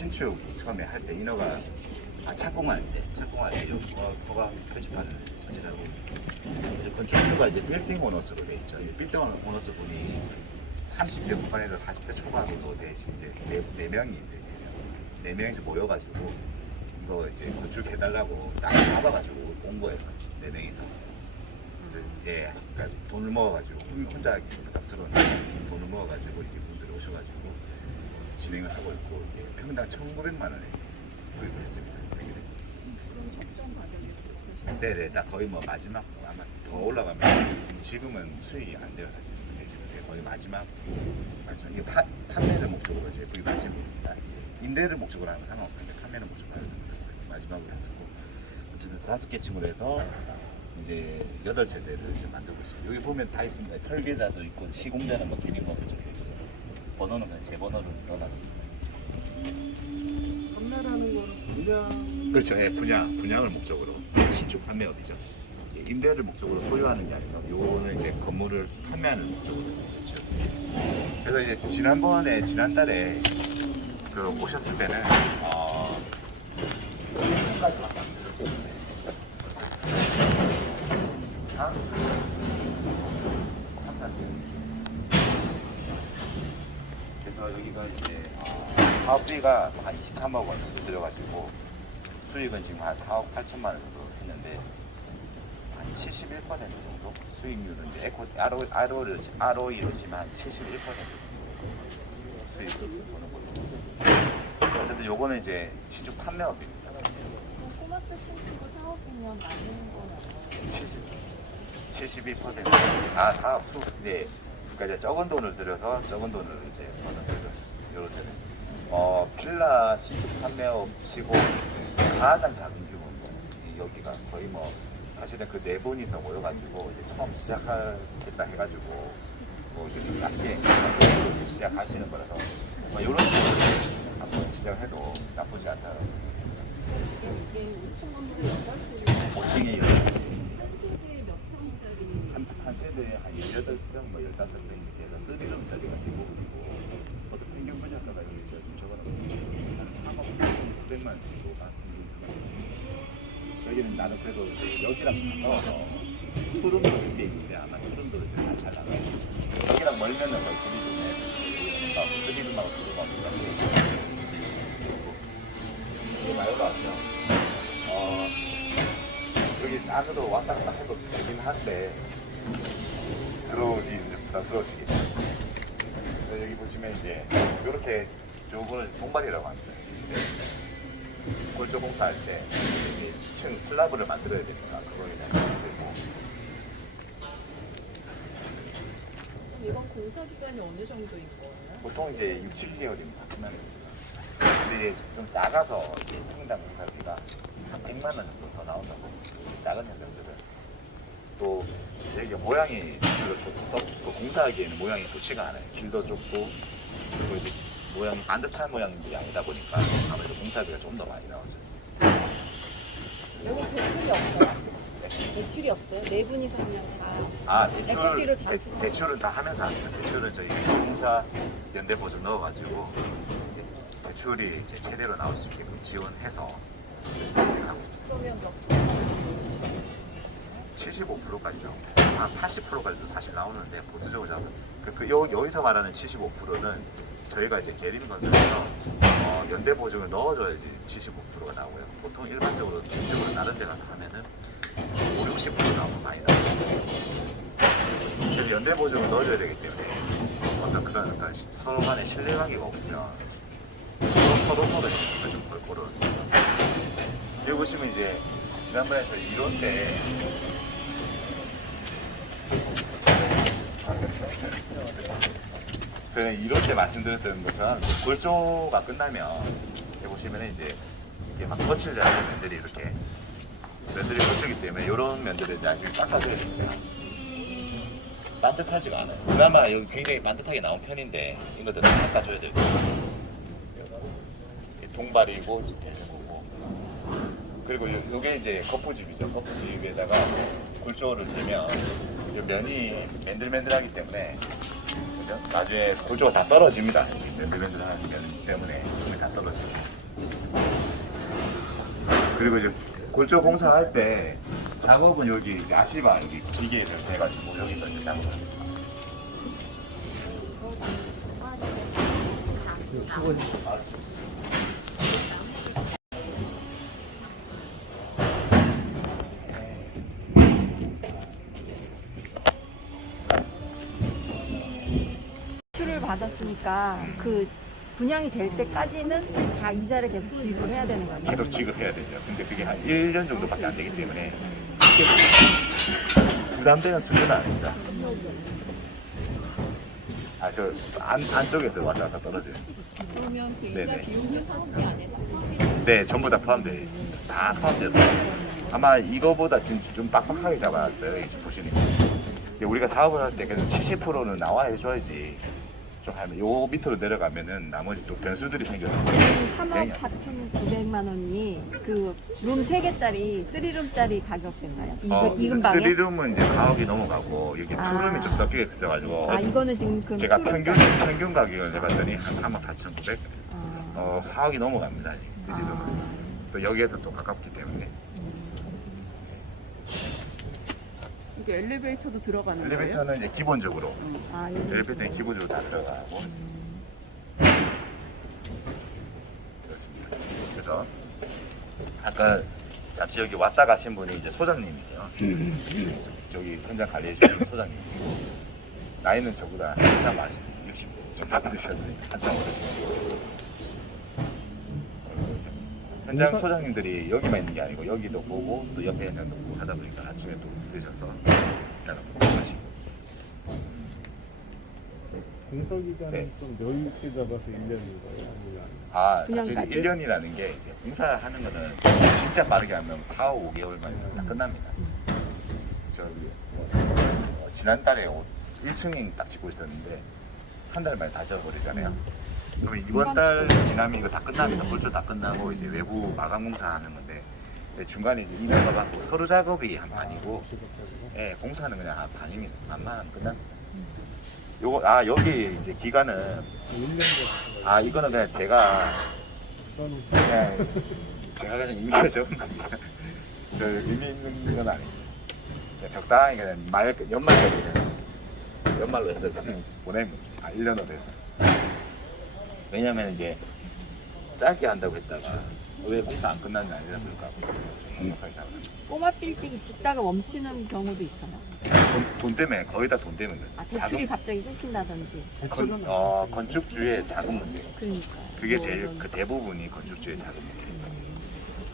신축 처음에 할 때 인허가 착공할 때 허가 표지판을 설치하고 이제 건축주가 이제 빌딩 오너스로 돼 있죠. 빌딩 오너스 분이 30대 후반에서 40대 초반으로 대신 이제 네 명이 있어요. 네 명이서 모여가지고 이거 이제 건축해달라고 딱 잡아가지고 온 거예요. 네 명이서. 예, 그러니까 돈을 모아가지고 혼자 하기 부담스러운 돈을 모아가지고 이렇게 분들이 오셔가지고 진행을 하고 있고 평당 1,900만 원에 구입을 했습니다. 그런 적정 가격이 되시나요? 네네, 딱 거의 뭐 마지막 아마 더 올라가면 지금은 수익이 안 돼요 사실. 지금 거의 마지막 이게 판매를 목적으로 이제 구입하시는 겁니다. 임대를 목적으로 하는 건 상관없는데 판매를 목적으로 하는 건 마지막으로 했었고 어쨌든 5개 층으로 해서 이제 8세대를 이제 만들고 있습니다. 여기 보면 다 있습니다. 설계자도 있고 시공자는 뭐 드린 것도 적혀 있고 번호는 그냥 제 번호를 넣어놨습니다. 판매라는 거는 분양. 그렇죠. 예, 분양을 목적으로 신축 판매업이죠. 예, 임대를 목적으로 소유하는 게 아니라 요거는 이제 건물을 판매하는 목적으로 지었습니다. 그래서 이제 지난달에 그 오셨을 때는 1층까지밖에 안 들었거든요. 다음 3, 4층. 그래서 여기가 이제 사업비가 한 23억 원 들어가지고 수익은 지금 한 4억 8천만 원 정도 했는데 한 71% 정도 수익률은 이제 ROE로 치면 한 71% 수익을 보는 거죠. 어쨌든 요거는 이제 신축 판매업입니다. 꼬마트 펜치고 사업이면 맞는 거라고. 72%. 사업 수. 네. 그러니까 이제 적은 돈을 들여서 적은 돈을 이제 버는 거죠. 요럴 때는. 빌라 신축 판매업 치고 가장 작은 규모. 여기가 거의 뭐, 사실은 그 네 분이서 모여가지고 이제 처음 시작하겠다 해가지고 뭐 이제 좀 작게 해서 시작하시는 거라서 뭐 요런 식으로 한번 시작해도 나쁘지 않다. 지금 이게 5층 건물에 8세대. 5층이 한 세대에 몇 평짜리? 한 세대에 한 18평, 뭐 15평 이렇게 해서 3룸짜리가 대부분이고 보통 평균 분양가가 여기 좀 적어놓고 한 3억 4,900만 원 정도가 여기는 나는 그래도 여기랑 가까워서 푸른도 이렇게 있는데 아마 푸른도로 잘 나가요. 여기랑 멀면은 거의 드리룸하고 푸른하고 이게 많이 올라왔죠. 여기 안으로 왔다 갔다 해도 되긴 한데 들어오기 이제 부담스러우시겠죠. 여기 보시면 이제 이렇게 요거는 동발이라고 합니다. 골조 공사할 때 층 슬라브를 만들어야 되니까 그거에 대한 되고. 이건 공사 기간이 어느 정도인 거예요? 보통 이제 6, 7개월이면 끝나는 겁니다. 근데 좀 작아서 평당 공사비가 한 100만 원 정도 더 나온다고. 작은 현장들은 또 여기가 모양이 별로 좋고 공사하기에는 모양이 좋지가 않아요. 길도 좁고 그리고 이제 모양이 반듯한 모양들이 아니다 보니까 아무래도 공사비가 좀 더 많이 나오죠. 여기 대출이 없어요? 대출이 없어요? 네 분이서 하면 대출은 다 하면서 합니다. 대출은 저희 시공사 연대보증 넣어가지고 이제 대출이 이제 최대로 나올 수 있게끔 지원해서 진행하고 그러면 몇 75%까지죠. 한 80%까지도 사실 나오는데 보수적으로 잡은 여기서 말하는 75%는 저희가 이제 계림건설에서 연대 보증을 넣어줘야지 75%가 나오고요. 보통 일반적으로 개인적으로 다른 데 가서 하면은 5, 60% 나오면 많이 나오죠. 그래서 연대 보증을 넣어줘야 되기 때문에 어떤 그런 서로 간에 신뢰관계가 없으면 서로 좀 벌거로운. 여기 보시면 이제 지난번에 저희 이론 때 저는 이럴 때 말씀드렸던 것처럼 골조가 끝나면 여기 보시면 이제 이렇게 막 거칠지 않은 면들이 이렇게 면들이 거칠기 때문에 이런 면들을 나중에 깎아줘야 됩니다. 반듯하지가 않아요. 그나마 여기 굉장히 반듯하게 나온 편인데 이것도 다 깎아줘야 돼요. 동발이고 되는 거고 그리고 요게 이제 거푸집이죠. 거푸집에다가 골조를 대면 면이 맨들맨들하기 때문에 그죠? 나중에 골조가 다 떨어집니다. 맨들맨들하는 면 때문에 다 떨어지고 그리고 이제 골조 공사할 때 작업은 여기 야시바 여기 기계에서 해가지고 여기서 이제 작업을 합니다. 대출을 받았으니까 그 분양이 될 때까지는 다 이자를 계속 지급해야 되는 거예요. 계속 지급해야 되죠. 근데 그게 한 1년 정도밖에 안 되기 때문에 부담되는 수준은 아닙니다. 아, 저 안쪽에서 왔다 갔다 떨어져요. 그러면 그 이자 네네. 비용이 사업비 안에 다 포함이 네, 전부 다 포함되어 있습니다. 다 포함돼서 아마 이거보다 지금 좀 빡빡하게 잡아놨어요. 여기 지금 보시니까. 우리가 사업을 할 때 그래도 70%는 나와 해줘야지 좀 하면 요 밑으로 내려가면은 나머지 또 변수들이 생겼습니다. 3억 4,900만 원이 그 룸 3개짜리 3룸짜리 가격대인가요? 이금 방에? 3룸은 이제 4억이 넘어가고 여기 아. 2룸이 좀 섞이게 있어가지고 아 이거는 지금 그 제가 투룸짜리. 평균 가격을 해봤더니 한 3억 4,900 아. 4억이 넘어갑니다. 3룸은 아. 또 여기에서 또 가깝기 때문에 이게 엘리베이터도 들어가는 거예요? 엘리베이터는 이제 기본적으로 아, 여기. 엘리베이터는 기본적으로 다 들어가고 그렇습니다. 그래서 아까 잠시 여기 왔다 가신 분이 이제 소장님이에요. 저기 현장 관리해 주신 소장님이고 나이는 저보다 한참 많으시죠. 60 정도 되셨으니까 한참 어르시고 현장 소장님들이 여기만 있는 게 아니고 여기도 보고 또 옆에 있는 도 보고 하다 보니까 아침에 또 늦어서 이따가 또 마시고 공사 기간은 네. 좀 여유 있게 잡아서 1년인가요? 아니면 그냥 사실 가죠? 1년이라는 게 이제 공사하는 거는 진짜 빠르게 하면 4, 5개월 만에 다 끝납니다. 저기 지난달에 1층이 딱 짓고 있었는데 한 달 만에 다 지어버리잖아요. 그러면 이번 달 지나면 이거 다 끝납니다. 골조 다 끝나고 이제 외부 마감 공사하는 건데 중간에 이제 인허가 받고 서류 작업이 한 반이고 예, 공사는 그냥 한 반입니다. 반만 하면 끝납니다. 요거 여기 이제 기간은 1년 이거는 그냥 제가 정도 그냥 그냥 의미가 적은 겁니다. 의미 있는 건 아니고 그냥 적당히 그냥 연말까지 그냥 연말로 해서 그냥 보내면 1년으로 해서 왜냐면 이제 짧게 한다고 했다가 왜 공사 안 끝났냐 이런 불까 넉넉하게 잡아요. 꼬마 빌딩이 짓다가 멈추는 경우도 있어요. 돈 때문에 거의 다 돈 때문에 아, 대출이 갑자기 끊긴다든지. 건축주의 자금 문제 그러니까. 그게 제일 그 대부분이 건축주의 자금 문제입니다.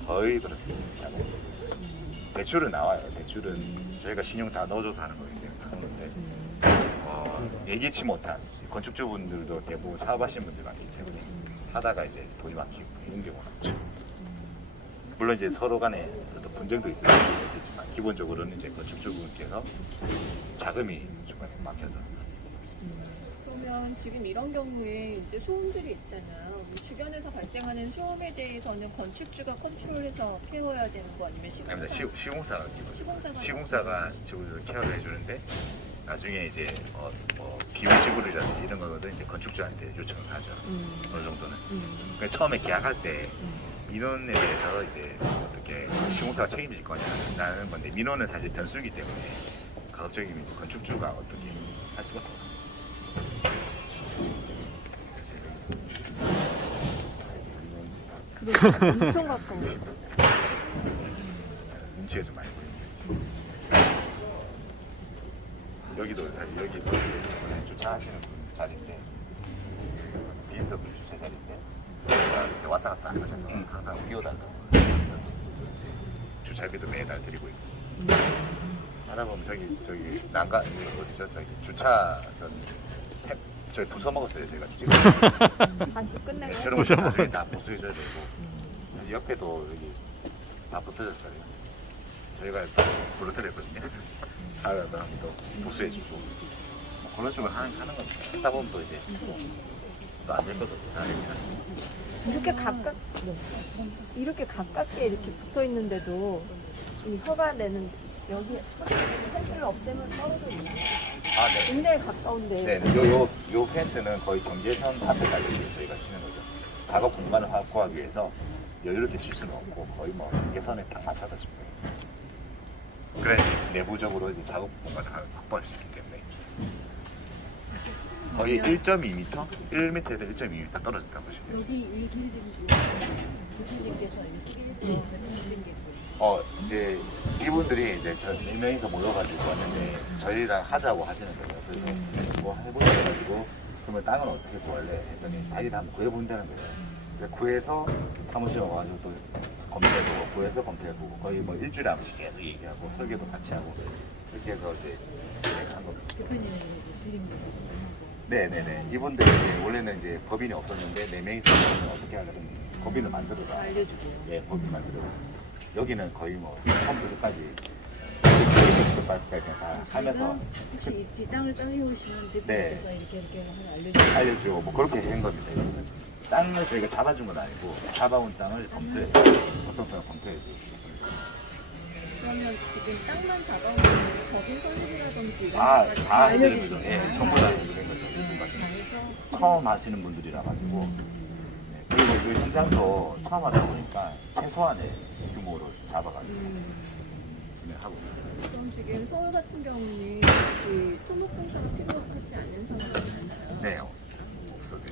거의 그렇습니다. 자금. 대출은 나와요. 대출은 저희가 신용 다 넣어줘서 하는 거기 때문에 하는 건데 예기치 못한 건축주분들도 대부분 사업하시는 분들 많기 때문에 하다가 이제 돈이 막히고 이런 경우가 많죠. 물론 이제 서로 간에 어떤 분쟁도 있을 수 있겠지만 기본적으로는 이제 건축주분께서 자금이 중간에 막혀서 그러면 지금 이런 경우에 이제 소음들이 있잖아요. 이 주변에서 발생하는 소음에 대해서는 건축주가 컨트롤해서 케어해야 되는 거 아니면 아닙니다. 시공사가 시공사가 지구를 케어를 해주는데 나중에 이제 비용 지불이라든지 이런 거는 이제 건축주한테 요청을 하죠. 어느 정도는. 그러니까 처음에 계약할 때 민원에 대해서 이제 어떻게 시공사가 책임질 거냐라는 건데 민원은 사실 변수이기 때문에 가급적이면 이제 건축주가 어떻게 할 수밖에 없어요. 그리고 엄청 가까워. 눈치가 좀 많이 보이는 여기도 사실 여기도 주차하시는 분 자리인데 BMW 주차 자리인데 제가 이제 왔다 갔다 하거든요. 항상 비워달라고 주차비도 매달 드리고 있고 하다 보면 저기 난간 어디죠? 저기 주차전 저희 부숴 먹었어요. 저희가 지금 다시 끝내고. 저런 거 나중에 다 보수해줘야 되고 옆에도 여기 다 부서졌잖아요. 저희가 볼로테를 했거든요. 하다가 또 보수해주고 그런 식으로 하는 겁니다. 하다 보면 또 이제 또 안 될 것도 다 됩니다. 이렇게 가깝게 이렇게 붙어 있는데도 이 허가 내는 여기 펜스를 없애면 떨어져 있는 네. 굉장히 가까운데. 네, 요 펜스는 거의 경계선 앞에 달리기 위해서 저희가 치는 거죠. 작업 공간을 확보하기 위해서 여유롭게 칠 수는 없고 거의 뭐 예선에 딱 맞춰서 치면 되겠어요. 그래야지 내부적으로 이제 작업 공간을 확보할 수 있기 때문에 거의 1.2m, 1m에서 1.2m 떨어졌다 보시면 돼요. 여기 이 길들이 교수님께서 소개해서 말씀드린 게 이제 이분들이 이제 저 4명이서 모여가지고 왔는데 저희랑 하자고 하시는 거예요. 그래서 뭐 해보자 해가지고 그러면 땅은 어떻게 구할래? 했더니 자기도 한번 구해본다는 거예요. 그래서 구해서 사무실에 와가지고 또 검토해보고 구해서 검토해보고 거의 뭐 일주일에 한 번씩 계속 얘기하고 설계도 같이 하고 그렇게 해서 이제 한 겁니다. 대표님의 드린 거 네네네. 이분들이 이제 원래는 이제 법인이 없었는데 4명이서 어떻게 하려면 법인을 만들어서 알려주고. 예, 법인 만들고 여기는 거의 뭐 처음부터 끝까지 다 하면서 혹시 입지 땅을 해오시면 대표님께서 네. 이렇게 알려주고. 알려주고 뭐 그렇게 한 겁니다. 이거는. 땅을 저희가 잡아준 건 아니고 잡아온 땅을 검토해서 적정성을 검토해주고 그러면 지금 땅만 잡아오는 법인 선수라든지 이런 다 것까지 해드리는 거죠. 알려주시고. 예, 전부 다 해드리는 거죠. 이분 같은 경우는. 그래서 처음 하시는 분들이라 가지고 네, 그리고 이 현장도 처음 하다 보니까 최소한의 규모로 잡아가지고 진행하고 있습니다. 그럼 지금 서울 같은 경우는 그 토목공사가 필요하지 않는 상황이 많아요. 네, 없어도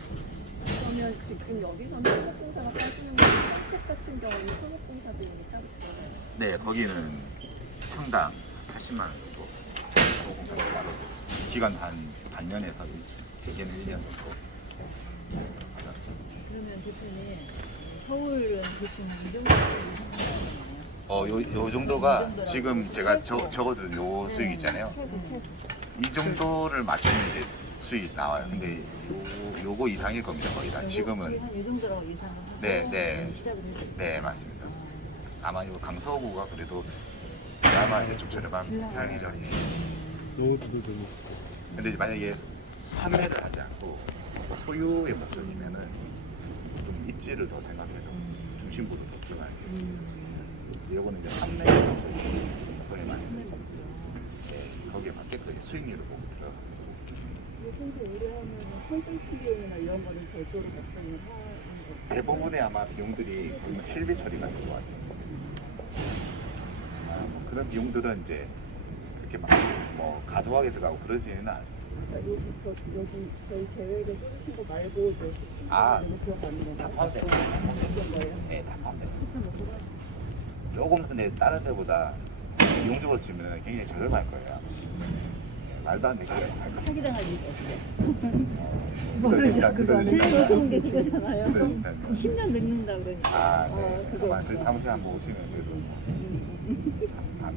그러면 지금 여기서는 토목공사가 빠지는 거고 한국 같은 경우는 토목공사 비용이 따로 들어가요. 네, 거기는 평당 80만 원 정도 소공사가 따로 기간 한 반년에서 대개는 1년 정도 그러면 대표님 서울은 대충 이 정도 요 정도가 지금 제가 적어둔 요 수익 있잖아요. 이 정도를 맞추면 이제 수익이 나와요. 근데 요거 이상일 겁니다. 거의 다 지금은. 한이 정도라고 예상을 하고 네. 시작을 해요. 네, 맞습니다. 아마 요 강서구가 그래도 아마 이제 좀 저렴한 편이죠. 예. 노후도 좀 근데 이제 만약에 판매를 하지 않고 소유의 목적이면은 좀 입지를 더 생각해서 중심부를 더 들어가야 돼요. 요거는 이제 판매 목적이 손에 많이 들죠. 네, 거기에 맞게끔 이제 수익률을 보고 들어가는 요즘도 의뢰하면 콘센트 비용이나 이런 거는 별도로 작성을 하는 거. 대부분의 아마 비용들이 거의 뭐 실비 처리가 들어와요. 뭐 그런 비용들은 이제 그렇게 막 뭐 과도하게 들어가고 그러지는 않습니다. 여기 저희 계획에 써주신 거 말고 이제 들어가는 다 건가요? 포함돼요. 그런 거예요? 네, 다 포함돼요. 조금 근데 다른 데보다 비용적으로 치면 굉장히 저렴할 거예요. 네, 말도 안 되게 저렴할 거예요. 사기당할 일이 없어요. 그러니까 좋은 게 그거잖아요. 10년 10년 늙는다 그러니까. 네. 아마 저희 사무실 한번 오시면 그래도 가면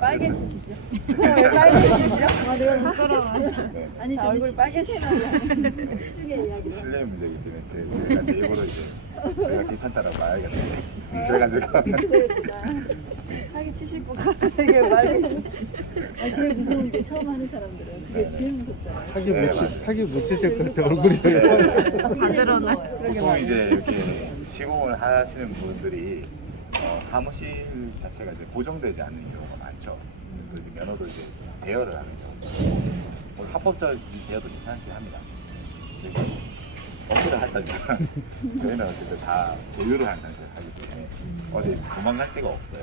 빨개지시죠? 네. 빨개지시죠? 아, 내가 못 따라와. 네. 아니, 자, 얼굴 빨개지나요? 쓰게 이야기. 실내 문제이기 때문에 제가 제 입으로 이제 저희가 괜찮다라고 말하겠는데 그래가지고 사기 치실 것 같아. 되게 빨개지시죠? 제일 무서운 게 처음 하는 사람들은 그게 제일 무섭잖아요. 사기 못 치실 것 같아 얼굴이. 반대로는 보통 이제 이렇게 시공을 하시는 분들이 사무실 자체가 이제 고정되지 않는 경우가 많죠. 그래서 이제 면허도 이제 대여를 하는 경우. 뭐 합법적인 대여도 괜찮긴 합니다. 그래서 어필을 하자면 저희는 어쨌든 다 보유를 한 상태를 하기 때문에 어디 도망갈 데가 없어요.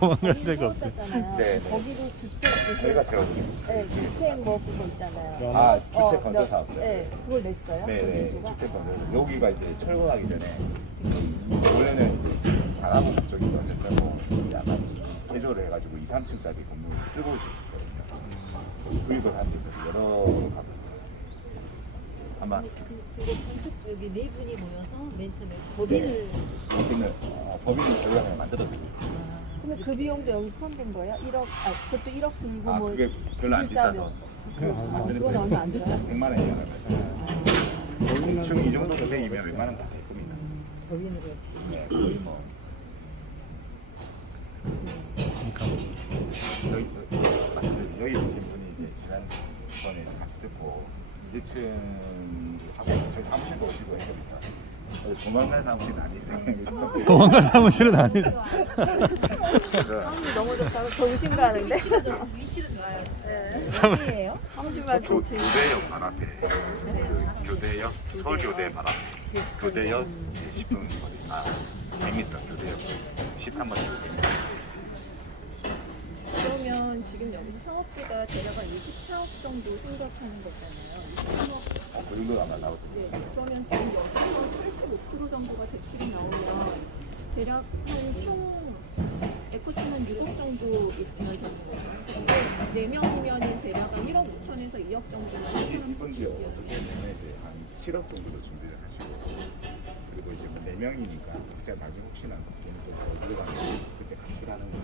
도망갈 데가 없대. 네, 거기도 주택, 저희가 세워드리고 네, 주택 뭐 그거 있잖아요. 아, 주택 건설 사업자. 네, 그걸 냈어요? 네네. 건조가? 주택 건설. 여기가 이제 철거하기 전에 원래는 이제 강화도 목적이고 어쨌든 뭐 약간 개조를 해가지고 2, 3층짜리 건물을 쓰고 있거든요. 구입을 한 데서 여러 가구. 아마 여기 네 분이 모여서 맨 처음에 법인을 법인을 저희가 그냥 만들어드리고. 근데 그 비용도 여기 포함된 거예요? 1억, 그것도 1억 들고 뭐. 그게 별로 안 비싸서. 그건 얼마 안 들어요? 100만 원 이하는 대충 이 정도 금액이면 웬만하면 다 될 겁니다. 법인으로 네, 거의 뭐. 여기 오신 분이 이제 지난번에 같이 듣고 1층 하고 저희 사무실도 오시고 해야 됩니다. 도망간 사무실은 아니세요. 도망간 사무실은 아니래. 그래서 너무 좋다고 저 의심가하는데? 위치도 좋아요. 어디예요? 황주말 도 교대역 바로 앞에. 교대역 서울교대 바로 앞에. 교대역 10분 100m 교대역 13번 그러면 지금 여기 사업비가 대략 한 24억 정도 생각하는 거잖아요. 23억. 그 정도가 아마 나오던데. 네. 그러면 지금 여기서 75% 정도가 대출이 나오면 대략 한총 에코치는 6억 정도 있으면 되는 거예요. 근데 4명이면 대략 한 1억 5천에서 2억 정도만 이분들이 어떻게 되면 이제 한 7억 정도로 준비를 하시고 그리고 이제 뭐 4명이니까 각자 나중에 혹시나 돈이 더 들어가면 그때 가출하는 거고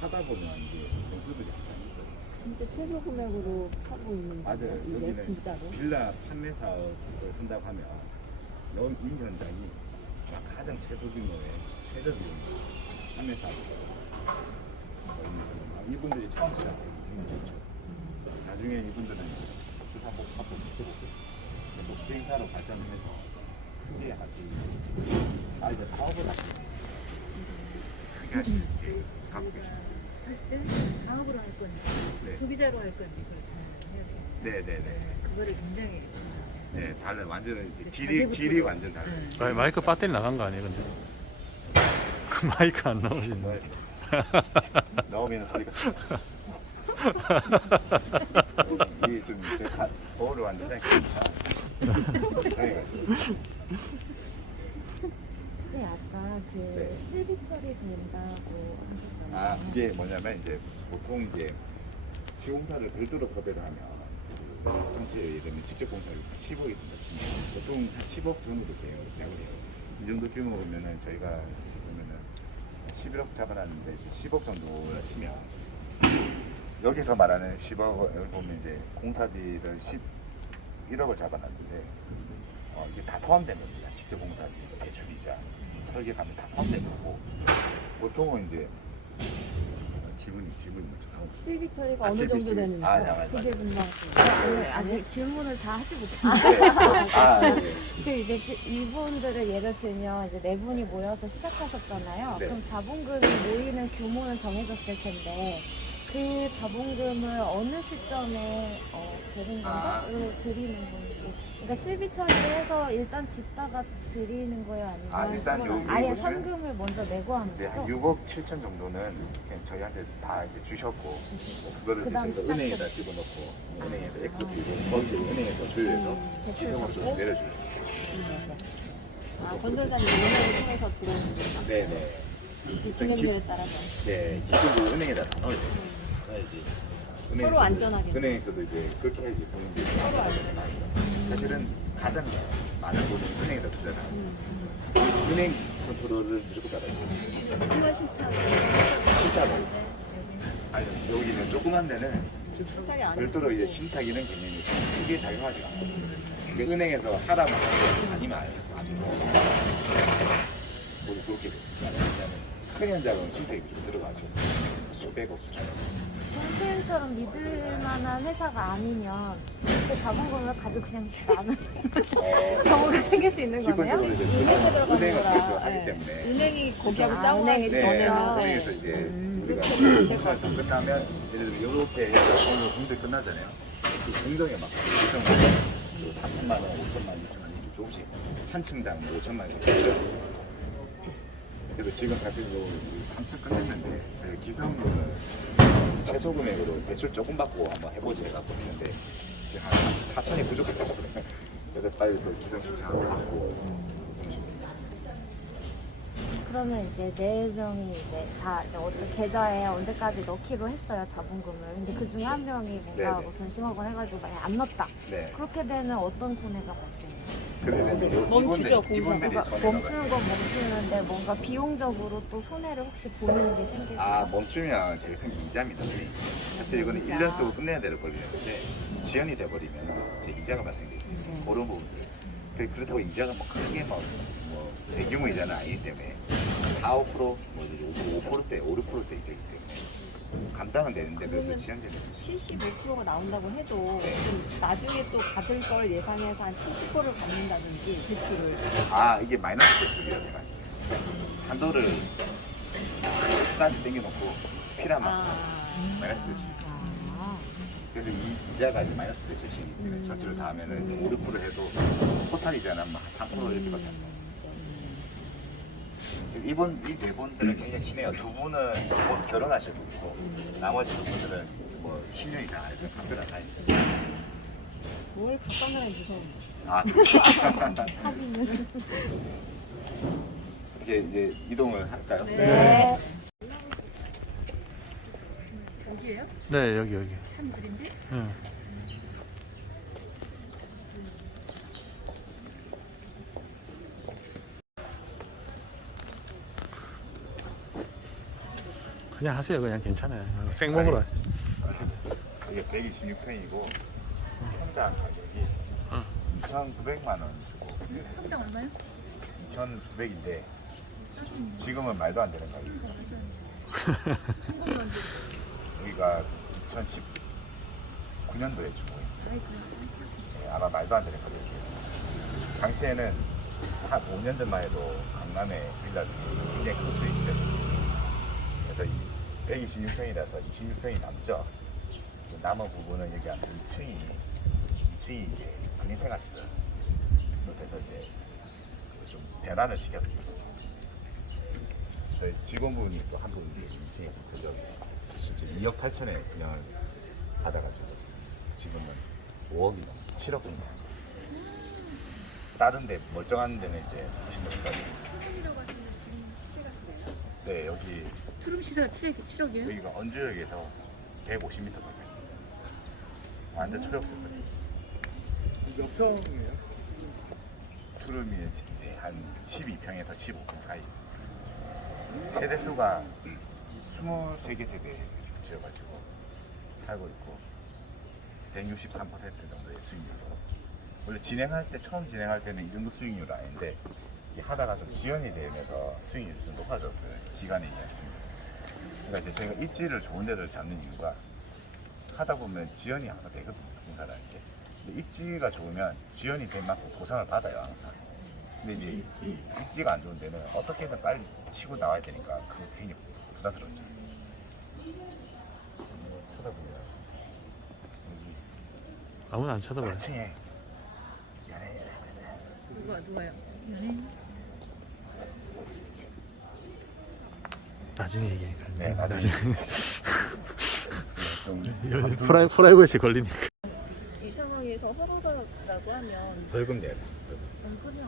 하다 보면 이제 점수들이 항상 있어요. 진짜 최저 금액으로 하고 있는 맞아요. 거예요? 이게 여기는 진짜로? 빌라 판매 사업을 한다고 하면 이 현장이 가장 최소 규모의 최저 비용 판매 사업이에요. 이분들이 처음 시작하는 게 좋죠. 나중에 이분들은 주사복 하고 또 비행사로 발전해서 크게 하시 이제 사업을 하시는 크게 하시는 게 갖고 계십니다. 사업으로 할 건지 네. 소비자로 할 건지 그걸 다 해야 돼요. 네네네. 그거를 굉장히 네, 달라. 완전 이제 자제부터 길이 완전 달라. 네. 마이크 배터리 나간 거 아니에요, 근데? 마이크 안 나오시네. 나오면 소리가 이게 좀제 거울을 완전 네, 아까 그 네. 실비 처리 된다고 하셨잖아요. 그게 뭐냐면 이제 보통 이제 시공사를 별도로 섭외를 하면 전체 예를 들면 직접 공사를 10억이 된다 치면 보통 한 10억 정도 돼요. 대략을 해요. 이 정도 규모 보면은 저희가 보면은 11억 잡아놨는데 10억 정도를 치면 여기서 말하는 10억을 보면 이제 공사비를 11억을 잡아놨는데 이게 다 포함된 겁니다. 직접 공사비, 대출이자, 설계감이 다 포함된 거고 보통은 이제 지분이 먼저 나오고 실비 처리가 어느 실비, 정도 실비. 되는지 맞아요. 그게 궁금해요. 아직 질문을 다 하지 못했어요. 네. 그 이제 이분들을 예를 들면 이제 네 분이 모여서 시작하셨잖아요. 네. 그럼 자본금이 모이는 규모는 정해졌을 텐데 그 자본금을 어느 시점에 되는 건가로 드리는 건지. 그러니까 실비 처리해서 일단 짓다가 드리는 거예요, 아니면 일단 그건 요 아예 이곳은 현금을 먼저 내고 하는 이제 한 거죠? 6억 7천 정도는 그냥 저희한테 다 이제 주셨고 그거를 이제 그다음 저희가 은행에다 시작해서. 집어넣고 은행에서 에코티로 거기 은행에서 조율해서 기성으로 좀 내려줘요. 건설사님 은행을 통해서 들어오는 거죠? 네네. 이 진행률에 따라서. 네, 기술도 은행에다 다 넣어야 돼요. 넣어야지. 서로 안전하게. 은행에서도 이제 그렇게 해야지 본인들이 서로 안전하게. 사실은 가장 많은 돈은 은행에다 투자를 하고 은행 컨트롤을 무조건 받아야 돼요. 실타로. 아니 여기는 조그만 데는 별도로 이제 신탁이는 개념이 크게 작용하지가 않습니다. 그러니까 은행에서 하라면 하고 아니면 안 해요. 뭐 그렇게 됩니다. 큰 현장은 신탁이 좀 들어가죠. 수백억 수천억. 홈페이처럼 믿을 만한 회사가 아니면 그 자본금을 가지고 그냥 나는 경우가 생길 수 있는 거네요? 기본적으로 이제 은행을 그래서 하기 때문에 은행이 거기하고 짜고 은행이 네, 전에는 은행에서 이제 우리가 공사 좀 끝나면 예를 들면 이렇게 해서 오늘 공들 끝나잖아요. 그 공정에 막 4천만 원, 5천만 원, 6천만 원 이렇게 조금씩 한 층당 5천만 원 이렇게 들어요. 그래서 지금 사실 3층 끝냈는데 저희 기성료는 최소 금액으로 대출 조금 받고 한번 해보지 해갖고 했는데 지금 한 4천이 부족하다고 그래요. 그래서 빨리 또 기성 신청하고 받고 그러면 이제 네 명이 이제 다 이제 어떤 계좌에 언제까지 넣기로 했어요, 자본금을. 근데 그 중에 한 명이 뭔가 네네. 뭐 결심하거나 해가지고 만약에 안 넣었다. 네. 그렇게 되면 어떤 손해가 발생해요? 그러면 멈추죠, 이분들이 그러니까 손해가 멈추는 건 멈추는데 뭔가 비용적으로 또 손해를 혹시 보는 게 생길까요? 멈추면 제일 큰 게 이자입니다. 사실 이거는 1년 쓰고 끝내야 될 권리인데 지연이 돼버리면 이제 이자가 발생되거든요. 그런 부분들. 그렇다고 이자가 뭐 크게 뭐 대규모 이자는 아니기 때문에 4, 5%, 뭐 5%대, 5, 6%대 이자이기 때문에 감당은 되는데 그래도 지연되는 거죠. 75%가 나온다고 해도 네. 좀 나중에 또 받을 걸 예상해서 한 70%를 받는다든지 대출을 이게 마이너스 대출이라고 생각하시면 돼요. 한도를 끝까지 당겨놓고 필요한 만큼 마이너스 될 수 있죠. 그래서 이 이자가 이제 마이너스 될 수 있기 때문에 전체를 다 하면은 5, 6% 해도 토탈 이자는 한 3% 이렇게밖에 안 나와요. 이번 이 네 분들은 굉장히 친해요. 두 분은 곧 결혼하실 분이고 나머지 두 분들은 뭐 10년 이상 알고 각별한 사이입니다. 뭘 갖다놔야 무서워. 아, 이제 이동을 할까요? 네. 여기에요? 네, 여기. 참 그린데? 응. 그냥 하세요. 그냥 괜찮아요. 생목으로 하세요. 이게 126평이고 평당 가격이 응. 2,900만 원 주고 평당 얼마요? 2,900인데 지금은 말도 안 되는 가격이죠. 순금이 언제? 여기가 2019년도에 주고했어요. 아이 네, 아마 말도 안 되는 가격이에요. 당시에는 한 5년 전만 해도 강남에 빌라들이 굉장히 큰 수익이 됐었어요. 그래서 이 126평이라서 26평이 남죠. 그 남은 부분은 여기 한 2층이 이제 근인생활 시설. 그래서 이제 좀 변환을 시켰습니다. 저희 직원분이 또 한 분이 2층에 그저 실제 2억 8천에 분양을 받아가지고 지금은 5억이나 7억 정도. 다른 데 멀쩡한 데는 이제 훨씬 더 비싸죠. 투룸이라고 하시는데 지금 시세가 그래요? 네, 여기 투룸 시세가 7억이에요? 여기가 언주역에서 150m 가까이. 완전 초역세거든요. 몇 평이에요? 투룸이 이제 한 12평에서 15평 사이. 세대수가 23개 세대 지어가지고 살고 있고 163% 정도의 수익률로. 원래 처음 진행할 때는 이 정도 수익률은 아닌데 이게 하다가 좀 지연이 되면서 수익률이 좀 높아졌어요. 기간에 의한 수익률. 그러니까 이제 저희가 입지를 좋은 데를 잡는 이유가 하다 보면 지연이 항상 되거든요. 공사라는 게. 근데 입지가 좋으면 지연이 된 만큼 보상을 받아요, 항상. 근데 이제 이 입지가 안 좋은 데는 어떻게든 빨리 치고 나와야 되니까 그게 굉장히 부담스럽죠. 쳐다보면 여기 아무나 안 쳐다봐요. 4층에 연예인을 하고 있어요. 누가요? 연예인? 나중에 얘기니까. 네, 나중에. 좀 프라이버시 걸리니까. 이 상황에서 허가라고 하면 벌금 내요.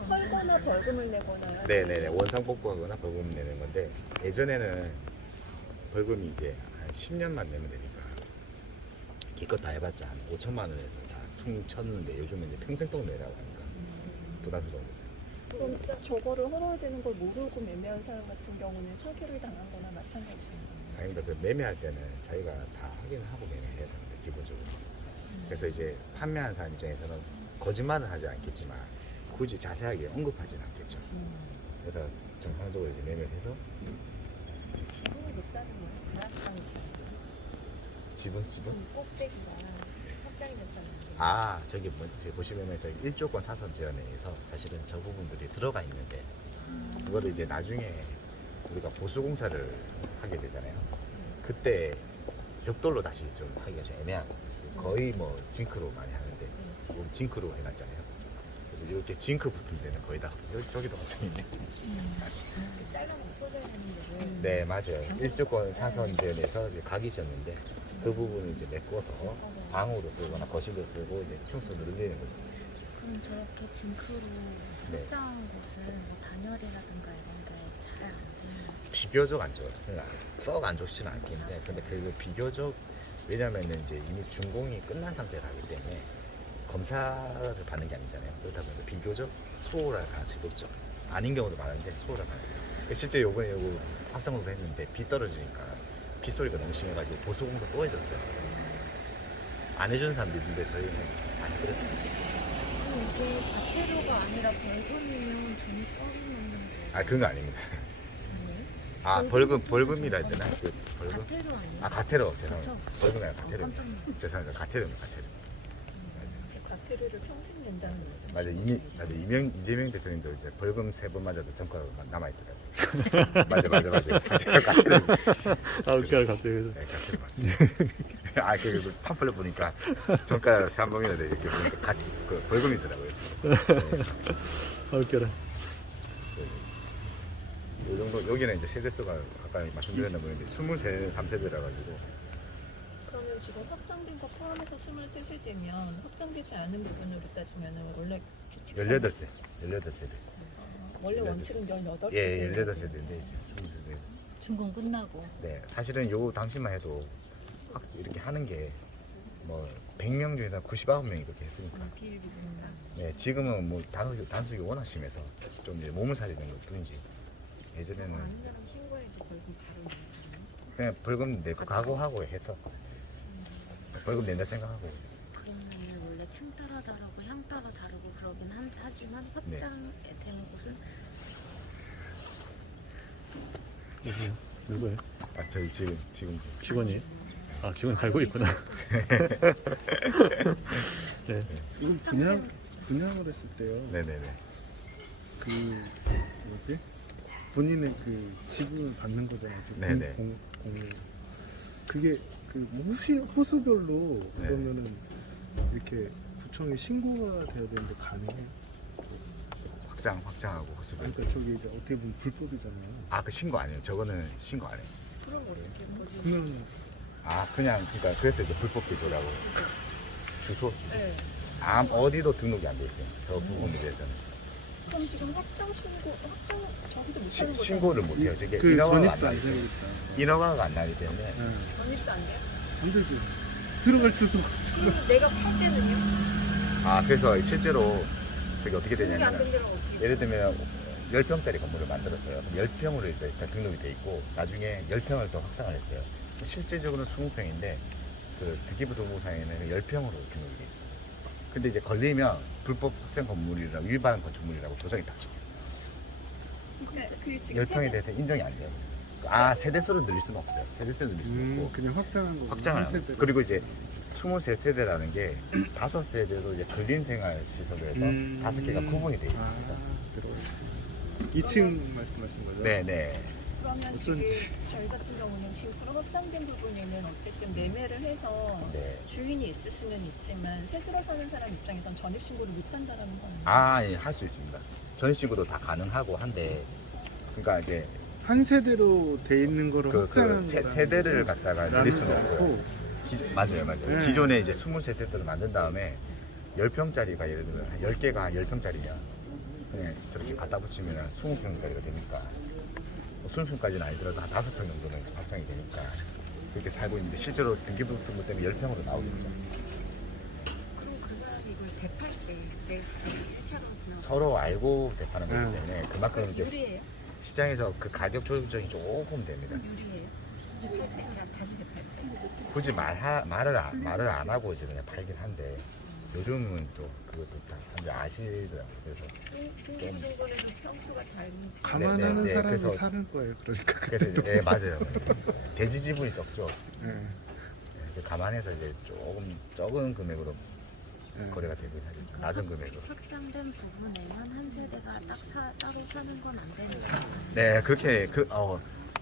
헐거나 벌금을 내거나 네네네, 원상 복구하거나 벌금 내는 건데 예전에는 벌금이 이제 한 10년만 내면 되니까 기껏 다 해봤자 한 5천만 원에서 다 퉁 쳤는데 요즘은 이제 평생 동안 내라고 하니까 부담스러운 거죠. 그럼 저거를 허가해야 되는 걸 모르고 매매한 사람 같은 경우는 사기를 당한 거나 마찬가지예요. 아닙니다. 그 매매할 때는 자기가 다 확인을 하고 매매해야 되는데 기본적으로. 그래서 이제 판매한 사람 입장에서는 거짓말은 하지 않겠지만 굳이 자세하게 언급하지는 않겠죠. 그래서 정상적으로 이제 매매를 해서 지붕을 못 사는 거예요. 다락방 지분? 꼭대기가 확장이 됐다는 아, 저기 보시면은 저기 1조권 사선 지원에서 사실은 저 부분들이 들어가 있는데 그거를 이제 나중에 우리가 보수공사를 하게 되잖아요. 그때 벽돌로 다시 좀 하기가 좀 애매하고 거의 뭐 징크로 많이 하는데 지금 징크로 해놨잖아요. 그래서 이렇게 징크 붙은 데는 거의 다 여기 저기도 엄청 있네. 짧은 없어져야 되는데 네, 맞아요. 1조권 사선 지원에서 이제 각이셨는데 그 부분을 이제 메꿔서 방으로 쓰거나 거실로 쓰고 이제 평수를 늘리는 거죠. 그럼 저렇게 징크로 네. 확장한 곳은 뭐 단열이라든가 이런 게 잘 안 되는 비교적 안 좋아요. 썩 안 좋지는 않긴데, 근데 그 비교적, 왜냐면은 이제 이미 준공이 끝난 상태라 하기 때문에 검사를 받는 게 아니잖아요. 그렇다 보니까 비교적 소홀할 가능성이 높죠. 아닌 경우도 많은데 소홀할 가능성이 높죠. 실제 요번에 요거 확장공사 했는데 비 떨어지니까 빗소리가 너무 심해가지고 보수공사 또 해줬어요. 안 해준 사람도 있는데 저희는 많이 그랬습니다. 그럼 이게 과태료가 아니라 벌금이면 전이 썩이는 거 아, 그건 아닙니다. 전이에요? 아, 벌금이라 해야 되나? 그 벌금? 과태료 아니에요? 아, 가태료. 죄송합니다. 그쵸? 벌금이 아니라 가태료. 깜짝 놀랐어요. 죄송합니다. 가태료입니다. 가태료. 이틀을 평생 낸다는 말씀. 맞아 이재명 대통령도 이제 벌금 3번 맞아도 전과가 남아있더라고요. 맞아. 가태를 아 웃겨 갑자기. 네, 가태를 맞습니다. 그 팜플렛 보니까 전과 3번이나 돼 이렇게 보니까 그 벌금이 있더라고요. 아 웃겨라. 이 정도 여기는 이제 세대수가 아까 말씀드렸나 보는데 23세대라 가지고 그러면 지금 확장된 거 포함해서 23세대면 확장되지 않은 부분으로 따지면 원래 규칙상 18세대. 원래 원칙은 18세대. 예, 18세대인데 이제 23세대. 준공 끝나고. 네, 사실은 요 당시만 해도 이렇게 하는 게 뭐 100명 중에서 99명이 그렇게 했으니까. 비일비재입니다. 네, 지금은 뭐 단속이 워낙 심해서 좀 이제 몸을 사리는 것 뿐이지. 예전에는 신고해서 벌금 바로 그냥 벌금 내고 각오하고 했었거든요. 벌금 낸다 생각하고. 그러면 원래 층 따라 다르고 향 따라 다르고 그러긴 하지만 확장되는 곳은 누구예요? 아, 저희 지금 직원이. 아 직원이 갈고 있구나. 네. 이건 분양을 했을 때요. 네네네. 그 뭐지? 본인의 그 지분을 받는 거잖아요. 지금 네네. 공유. 그게 그뭐 호수별로 네. 그러면은 이렇게 구청에 신고가 돼야 되는데 가능해요? 확장하고 호수별. 그러니까 저기 이제 어떻게 보면 불법이잖아요. 아, 그 신고 아니에요. 저거는 신고 안 해요. 그럼 어떻게 그러면 아, 그러니까 그래서 이제 불법 기소라고. 주소? 네. 어디도 등록이 안 돼 있어요. 저 부분에 대해서는. 그럼 지금 확장 저기도 못 하는 거죠? 신고를 못 해요. 저게 그 인허가가 안 전입도 안 나기 때문에. 되겠다. 인허가가 안 나기 때문에. 네. 전입도 안 돼요? 안 되지. 들어갈 수가 없잖아. 내가 팔 때는요? 아, 그래서 실제로 저기 어떻게 그게 안 되냐면 되면 어떻게? 예를 들면 10평짜리 건물을 만들었어요. 그럼 10평으로 일단 등록이 돼 있고 나중에 10평을 더 확장을 했어요. 실제적으로는 20평인데 그 등기부등본상에는 10평으로 등록이 돼 있어요. 근데 이제 걸리면 불법 확장 건물이라고 위반 건축물이라고 도장이 딱 찍혀요. 그 지금 10평에 대해서 인정이 안 돼요. 아, 세대수를 늘릴 수는 없어요. 세대수를 늘릴 수는 없고 그냥 확장한 거. 확장을 안 해요. 그리고 이제 23세대라는 게 5세대로 이제 근린생활시설에서 5개가 구분이 되어 있습니다. 들어가. 2층 말씀하신 거죠? 네네. 그러면 어쩐지. 지금 저희 같은 경우는 지금 그런 확장된 부분에는 어쨌든 매매를 해서 네. 주인이 있을 수는 있지만 새 들어 사는 사람 입장에선 전입신고를 못 한다라는 건 아, 예, 할 수 있습니다. 전입신고도 다 가능하고 한데, 그러니까 이제 한 세대로 돼 있는 거를 확장한 세대를 갖다가 늘릴 수는 않고 없고요. 맞아요. 네. 기존에 이제 20세대들을 만든 다음에 10평짜리가 예를 들면 한 10개가 10평짜리냐. 그냥 저렇게 갖다 붙이면 20평짜리가 되니까. 20평까지는 아니더라도 한 5평 정도는 확장이 되니까. 그렇게 살고 있는데 실제로 등기부등본 때문에 10평으로 나오게 되죠. 그럼 그 사람이 이걸 대팔 때내 해차가 그냥 서로 알고 대파는 거기 때문에 그만큼 이제 유리해요? 시장에서 그 가격 조정이 조금 됩니다. 유리해요? 대팔 사람 다시 대팔 때. 굳이 말을 안 하고 이제 그냥 팔긴 한데 요즘은 또 그것도 다 이제 아시더라고요. 그래서 등기부등본에도 평수가 다른 감안하는 네, 사람이 그래서- 사는 거예요. 그러니까 그래서 이제 네, 맞아요. 대지 지분이 적죠. 네. 이제 감안해서 이제 조금 적은 금액으로 네. 거래가 되긴 하죠. 낮은 금액으로. 확장된 부분에만 한 세대가 따로 사는 건 안 되는 거예요. 네,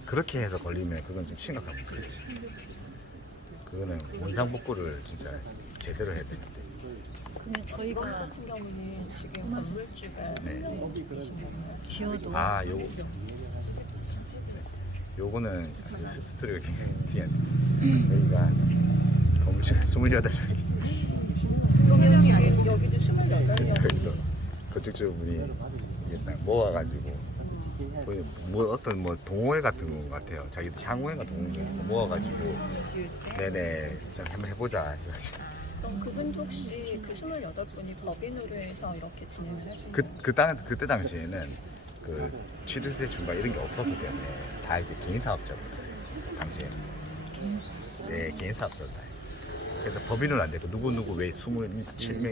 그렇게 해서 걸리면 그건 좀 심각한 문제죠. 그거는 원상복구를 진짜 제대로 해야 되는데. 그러면 저희가 같은 경우는 지금 건물주가 네. 여기 계신 건가요? 기어도 아, 요거는 스토리가 굉장히 여기가 건물주가 28명이 그러면 지금 여기도 28명 그래서 건축주 분이 이게 딱 모아가지고 거의 뭐 어떤 뭐 동호회 같은 것 같아요. 자기도 향후회가 동호회 모아가지고 지을 때 네네 좀 한번 해보자 해가지고 그럼 그분도 혹시 그 28분이 법인으로 해서 이렇게 진행을 하신 그때 당시에는 그 취득세 중과 이런 게 없었기 때문에 다 이제 개인 사업자로 다 했어요. 당시에 네 개인 사업자로 다 했어요. 그래서 법인은 안 되고 누구 왜 27명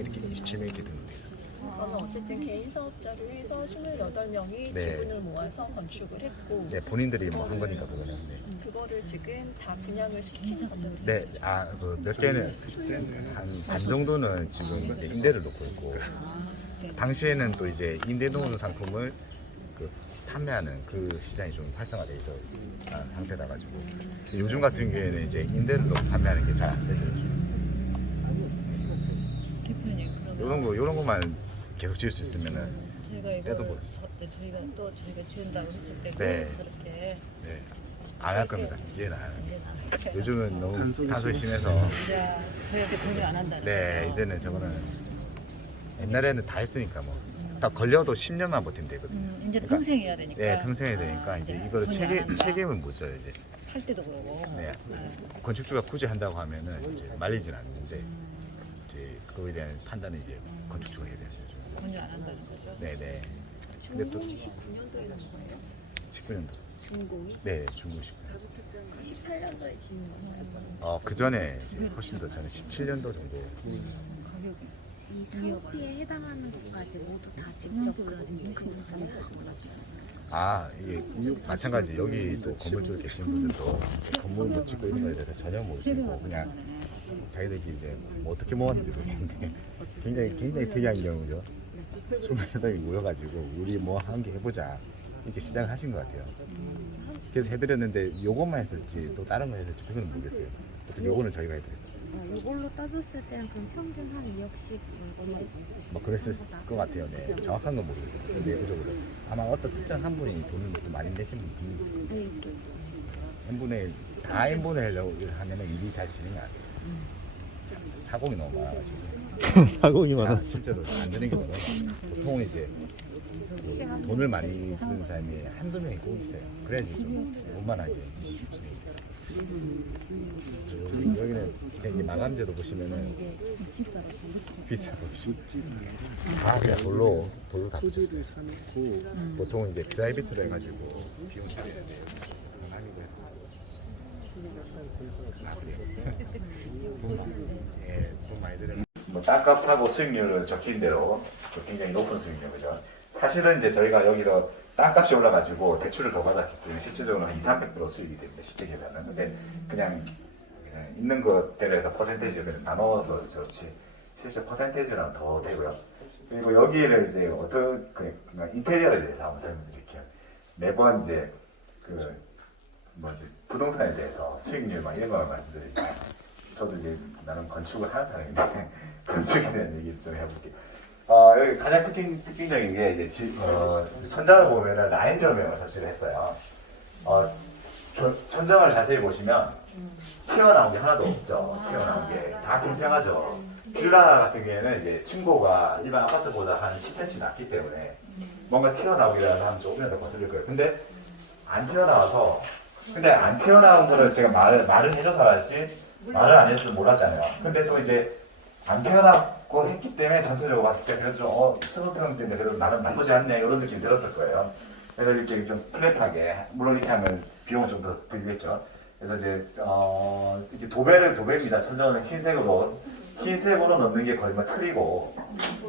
이렇게 27명 이렇게 등록돼 있어요. 그러면 어쨌든 개인 사업자를 해서 28명이 네. 지분을 모아서 건축을 했고 네, 본인들이 뭐 한 거니까 그거는. 네. 그거를 지금 다 분양을 시키는 거죠. 네, 몇 개는 반 정도는 지금 이제 임대를 놓고 있고, 당시에는 또 이제 임대 놓은 상품을 그 판매하는 그 시장이 좀 활성화돼 있어 상태라 가지고 요즘 같은 경우에는 이제 임대를 놓고 판매하는 게 잘 안 되죠. 대표님 요런 것만 계속 지을 수 있으면은 저희가 때도 이걸 뭐- 저희가 지은다고 했을 때도 네. 저렇게 네, 안 할 겁니다. 이제는 안 할 겁니다. 이제는 안 할게요. 요즘은 너무 단속이 단속이 심해서 이제 저희한테 공유 안 한다는 네, 거죠. 이제는 저거는 옛날에는 다 했으니까 뭐 딱 걸려도 10년만 버티면 되거든요. 이제는 그러니까- 평생 해야 되니까. 네, 평생 해야 되니까 이제 이거를 건의 안 한다. 책임을 못 져요. 이제 할 때도 그러고. 네. 건축주가 굳이 한다고 하면은 이제 말리진 않는데 이제 그거에 대한 판단은 이제 건축주가 해야 되죠. 공유 안 한다는 거죠. 네네. 근데 또 준공이 19년도에 난 거예요? 19년도. 준공이? 네, 중국 19년도. 18년도에 지은 거예요? 그 전에 훨씬 더 전에 17년도 정도. 가격이. 이 사업비에 해당하는 것까지 모두 다 직접 인건비를 하신 거예요? 이게 마찬가지 여기 또 건물 쪽에 계신 분들도 건물 뭐 짓고 이런 거에 대해서 전혀 모르시고 그냥 자기들이 이제 뭐 어떻게 모았는지 모르겠는데 굉장히 특이한 경우죠. 28명이 모여가지고 우리 뭐 한 개 해보자 이렇게 시작을 하신 것 같아요. 그래서 해드렸는데 요것만 했을지 또 다른 거 했을지 그건 모르겠어요. 어떻게 요거는 저희가 해드렸어요. 이걸로 따졌을 때는 그럼 평균 한 2억씩 이렇게 뭐 그랬을 것 같아요. 네, 정확한 건 모르겠어요. 근데 내부적으로 아마 어떤 특정 한 분이 돈을 좀 많이 내신 분이 있을 거예요. 아니 이렇게 n분의 다 n분의 하려고 하면은 일이 잘 진행이 안 돼요. 사공이 너무 많아가지고 사공이 많아. 실제로 안 되는 경우는 보통 이제 그 돈을 많이 드는 사람이 한두 명이 꼭 있어요. 그래야지 좀 원만하게. 여기는 이제 마감재도 보시면은 비싸고 다 그냥 돌로 다 붙였어요. 소재를 사놓고 보통 이제 프라이빗으로 해가지고 비용 처리하는데 하기로 해서 돈 많이 들여. 뭐 땅값 사고 수익률을 적힌 대로 굉장히 높은 수익률 그죠. 사실은 이제 저희가 여기서 땅값이 올라가지고 대출을 더 받았기 때문에 실질적으로 한 200~300% 수익이 됩니다. 실제 계산은. 근데 그냥 있는 것대로 해서 퍼센테이지를 그냥 다 넣어서 그렇지 실제 퍼센테이지랑 더 되고요. 그리고 여기를 이제 어떻게 인테리어에 대해서 한번 설명드릴게요. 매번 이제 부동산에 대해서 수익률 막 이런 걸 말씀드리니까 저도 이제 나는 건축을 하는 사람인데 건축에 대한 얘기를 좀 해볼게요. 여기 가장 특징적인 게 이제 천장을 보면은 라인 조명을 설치를 했어요. 천장을 자세히 보시면 튀어나온 게 하나도 없죠. 튀어나온 게 다 평평하죠. 빌라 같은 경우에는 이제 층고가 일반 아파트보다 한 10cm 낮기 때문에 뭔가 튀어나오기라도 하면 조금이라도 더 거슬릴 거예요. 근데 안 튀어나온 거를 제가 말을 해줘서 알았지 말을 안 했으면 몰랐잖아요. 근데 또 이제 안 튀어나오고 했기 때문에 전체적으로 봤을 때 그래도 좀 스노우평 때문에 그래도 나름 나쁘지 않네 이런 느낌이 들었을 거예요. 그래서 이렇게 좀 플랫하게 물론 이렇게 하면 비용은 좀 더 들겠죠. 그래서 이제 이렇게 도배입니다. 천정은 흰색으로 넣는 게 거의 뭐 틀이고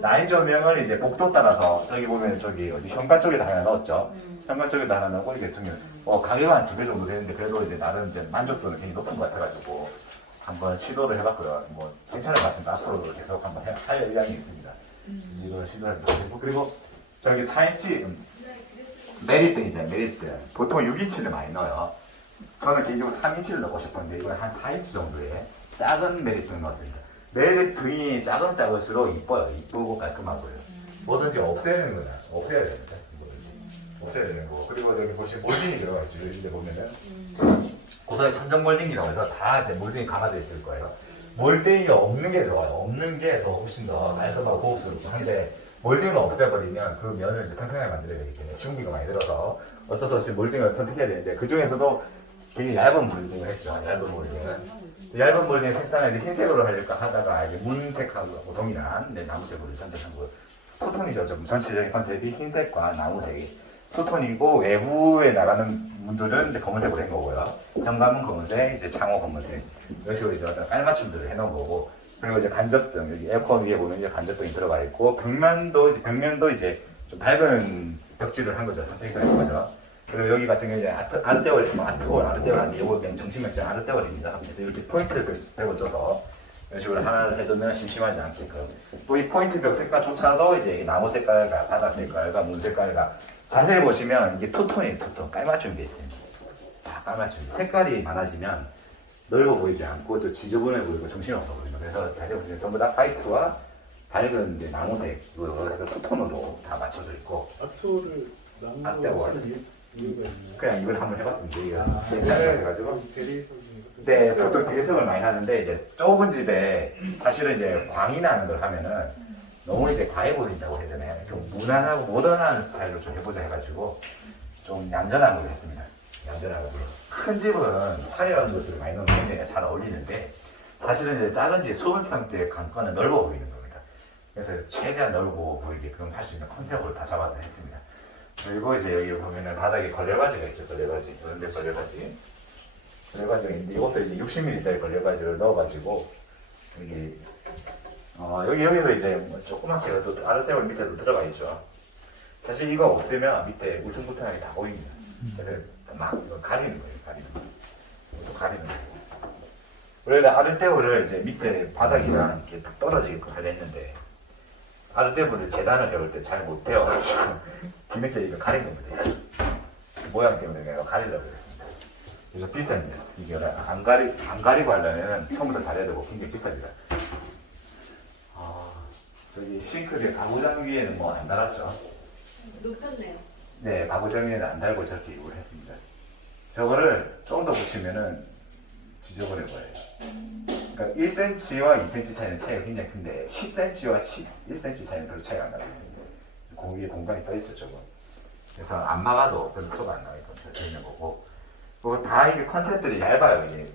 라인 조명을 이제 복도 따라서 저기 보면 저기 어디 현관 쪽에다 하나 넣었죠. 현관 쪽에다 하나 넣고 이게 등은 가격은 한 2배 정도 되는데 그래도 이제 나름 이제 만족도는 굉장히 높은 것 같아가지고 한번 시도를 해봤고요. 뭐 괜찮은 것 같습니다. 앞으로도 계속 한번 할 의향이 있습니다. 이걸 시도를 해보고 그리고 저기 4인치 메릴등이잖아요. 메릴등 보통 6인치를 많이 넣어요. 저는 개인적으로 3인치를 넣고 싶었는데 이건 한 4인치 정도의 작은 메릴등을 넣었습니다. 메릴등이 작을수록 이뻐요. 이쁘고 깔끔하고요. 뭐든지 없애야 되는 거야. 없애야 됩니다. 뭐든지 없애야 되는 거고. 그리고 여기 보시면 몰딩이 들어가 있죠. 이런데 보면은 고사의 천정 몰딩이라고 해서 다 이제 몰딩이 감아져 있을 거예요. 몰딩이 없는 게 좋아요. 없는 게 더 훨씬 더 깔끔하고 고급스럽고 한데 몰딩을 없애버리면 그 면을 이제 평평하게 만들어야 되기 때문에 시공비가 많이 들어서 어쩔 수 없이 몰딩을 선택해야 되는데 그 중에서도 굉장히 얇은 몰딩을 했죠. 얇은 몰딩 색상을 이제 흰색으로 하려고 하다가 이제 문색하고 동일한 나무색으로 선택한 거. 토톤이죠. 좀 전체적인 컨셉이 흰색과 나무색이 토톤이고 외부에 나가는 문들은 이제 검은색으로 한 거고요. 현관문 검은색, 이제 창호 검은색 이런 식으로 이제 깔맞춤들을 해놓은 거고 그리고 이제 간접등, 여기 에어컨 위에 보면 이제 간접등이 들어가 있고, 벽면도 이제 좀 밝은 벽지를 한 거죠. 선택을 한 거죠. 그리고 여기 같은 경우는 이제 아르테월 아닌데, 이거 그냥 정신명장 아르테월입니다. 그래서 이렇게 포인트를 배고 쪄서 이런 식으로 하나를 해두면 심심하지 않게끔. 또 이 포인트 벽 색깔조차도 이제 나무 색깔과 바닥 색깔과 문 색깔과 자세히 보시면 이게 투톤이에요, 투톤. 깔맞춤이 되어 있습니다. 다 깔맞춤. 색깔이 많아지면 넓어 보이지 않고 또 지저분해 보이고 정신없어 보입니다. 그래서 자세히 보시면 전부 다 화이트와 밝은 이제 나무색으로 해서 투톤으로 다 맞춰져 있고. 아트월을 나무로 하는 이유가 있나요? 그냥 이걸 한번 해봤습니다. 이거 괜찮아요. 해가지고. 대리석이 네, 보통 대리석을 많이 하는데 이제 좁은 집에 사실은 이제 광이 나는 걸 하면은 너무 이제 과해 보인다고 해야 되나요? 좀 무난하고 모던한 스타일로 좀 해보자 해가지고 좀 얌전한 걸 했습니다. 얌전한 걸. 큰 집은 화려한 것들을 많이 넣으면 굉장히 잘 어울리는데 사실은 이제 작은 집 20평대 간판은 넓어 보이는 겁니다. 그래서 최대한 넓어 보이게끔 할 수 있는 컨셉으로 다 잡아서 했습니다. 그리고 이제 여기 보면은 바닥에 걸레바지가 있죠. 걸레바지. 그런데 걸레바지가 있는데 이것도 이제 60mm짜리 걸레바지를 넣어가지고 여기도 이제 뭐 조그맣게 또 아르테월 밑에도 들어가 있죠. 사실 이거 없으면 밑에 울퉁불퉁하게 다 보입니다. 그래서 막 이거 가리는 거예요. 이것도 가리는 거예요. 원래 아르테월을 이제 밑에 바닥이랑 이렇게 딱 떨어지게끔 하려 했는데 아르테월을 재단을 해볼 때 잘 못 되어가지고 뒤늦게 이거 가린 겁니다. 모양 때문에 내가 가리려고 했습니다. 이거 비쌉니다. 이게 안 가리고 하려면 처음부터 잘해야 되고 굉장히 비쌉니다. 저기 싱크대 가구장 위에는 뭐 안 달았죠? 높였네요. 네, 가구장 위에는 안 달고 저렇게 이걸 했습니다. 저거를 조금 더 붙이면은 지저분해 보여요. 그러니까 1cm와 2cm 차이는 차이가 굉장히 큰데 10cm와 11cm 차이는 별로 차이가 안 나요. 위에 공간이 떠있죠, 저거. 그래서 안 막아도 별로 표가 안 나게끔 되어 있는 거고. 그리고 다 이게 컨셉들이 얇아요. 이게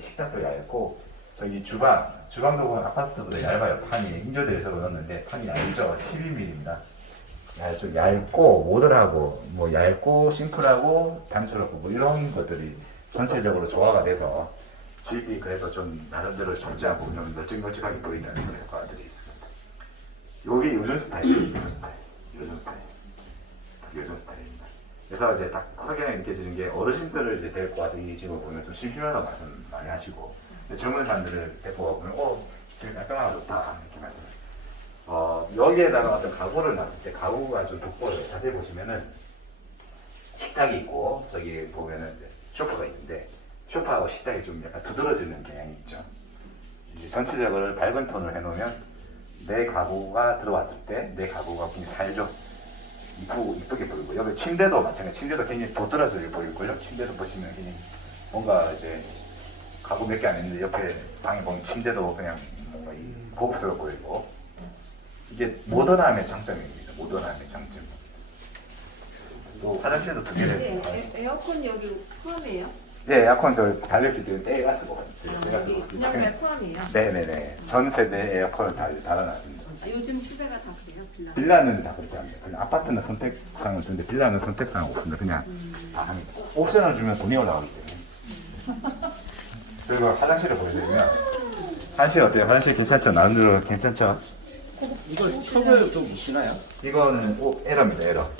식탁도 얇고 저기 주방도 보면 아파트보다 얇아요. 판이 인조대에서 넣었는데 판이 얇죠. 12mm입니다. 좀 얇고 모던하고 뭐 얇고 심플하고 단촐하고 뭐 이런 것들이 전체적으로 조화가 돼서 집이 그래도 좀 나름대로 좁지 않고 좀 널찍널찍하게 보이는 그런 효과들이 있습니다. 요게 요즘 스타일입니다. 요즘 스타일입니다. 그래서 이제 딱 확연하게 느껴지는 게 어르신들을 이제 데리고 와서 이 집을 보면 좀 심심하다고 말씀 많이 하시고 젊은 사람들을 데리고 와보면 집이 깔끔하고 좋다 이렇게 말씀을 여기에다가 어떤 가구를 놨을 때 가구가 좀 돋보여요. 자세히 보시면은 식탁이 있고 저기 보면은 이제 소파가 있는데 소파하고 식탁이 좀 약간 두드러지는 경향이 있죠. 이제 전체적으로 밝은 톤을 해놓으면 내 가구가 들어왔을 때 내 가구가 굉장히 살죠. 이쁘게 보이고 여기 침대도 마찬가지. 침대도 굉장히 도드라져 보이고요. 침대도 보시면 굉장히 뭔가 이제 가구 몇 개 안 있는데 옆에 방에 보면 침대도 그냥 뭔가 고급스러워 보이고 이게 모던함의 장점입니다. 모던함의 장점. 또 화장실도 두 개를 했습니다. 에어컨 여기 포함이에요? 네, 에어컨 저 달렸기 때문에 떼가 쓰고 그냥 포함이에요? 네네네. 전 세대 에어컨을 달아놨습니다. 요즘 추세가 다 그래요? 빌라는 다 그렇게 합니다. 그냥 아파트는 선택사항을 주는데 빌라는 선택사항 없습니다. 그냥 다 합니다. 옵션을 주면 돈이 올라가기 때문에. 그리고 화장실을 보여드리면 화장실 어때요? 화장실 괜찮죠? 나름대로 괜찮죠? 이거 턱을 좀 묻히나요? 이거는 에러입니다. 에러.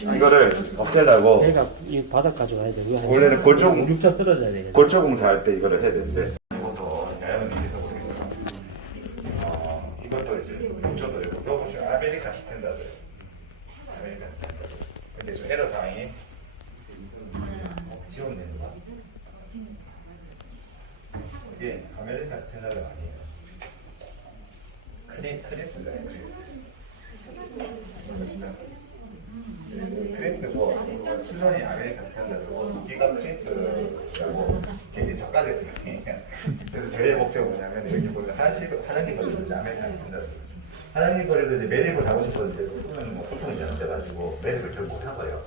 이거를 없애려고 얘가 이 바닥 가져가야 되고 원래는 골조 6점 떨어져야 되겠네. 골조 공사할 때 이거를 해야 되는데 이것도 야영은 위해서 보니까 이것도 이제 목조도 이거 보시면 아메리칸 스탠다드 근데 좀 에러 사항이 지원되는 거 이게 아메리칸 스탠다드가 아니에요. 크리스인가요? 크리스 뭐 수전이 아메리칸 스탠다드고 두께가 크리스라고 굉장히 저가거든요. 그래서 저희의 목적은 뭐냐면 여기 보면 화장실 거리도 이제 아메리칸 스탠다드. 화장실 거리도 이제 매립을 하고 싶었는데 소통은 뭐 소통이 잘못돼가지고 매립을 결국 못한 거예요.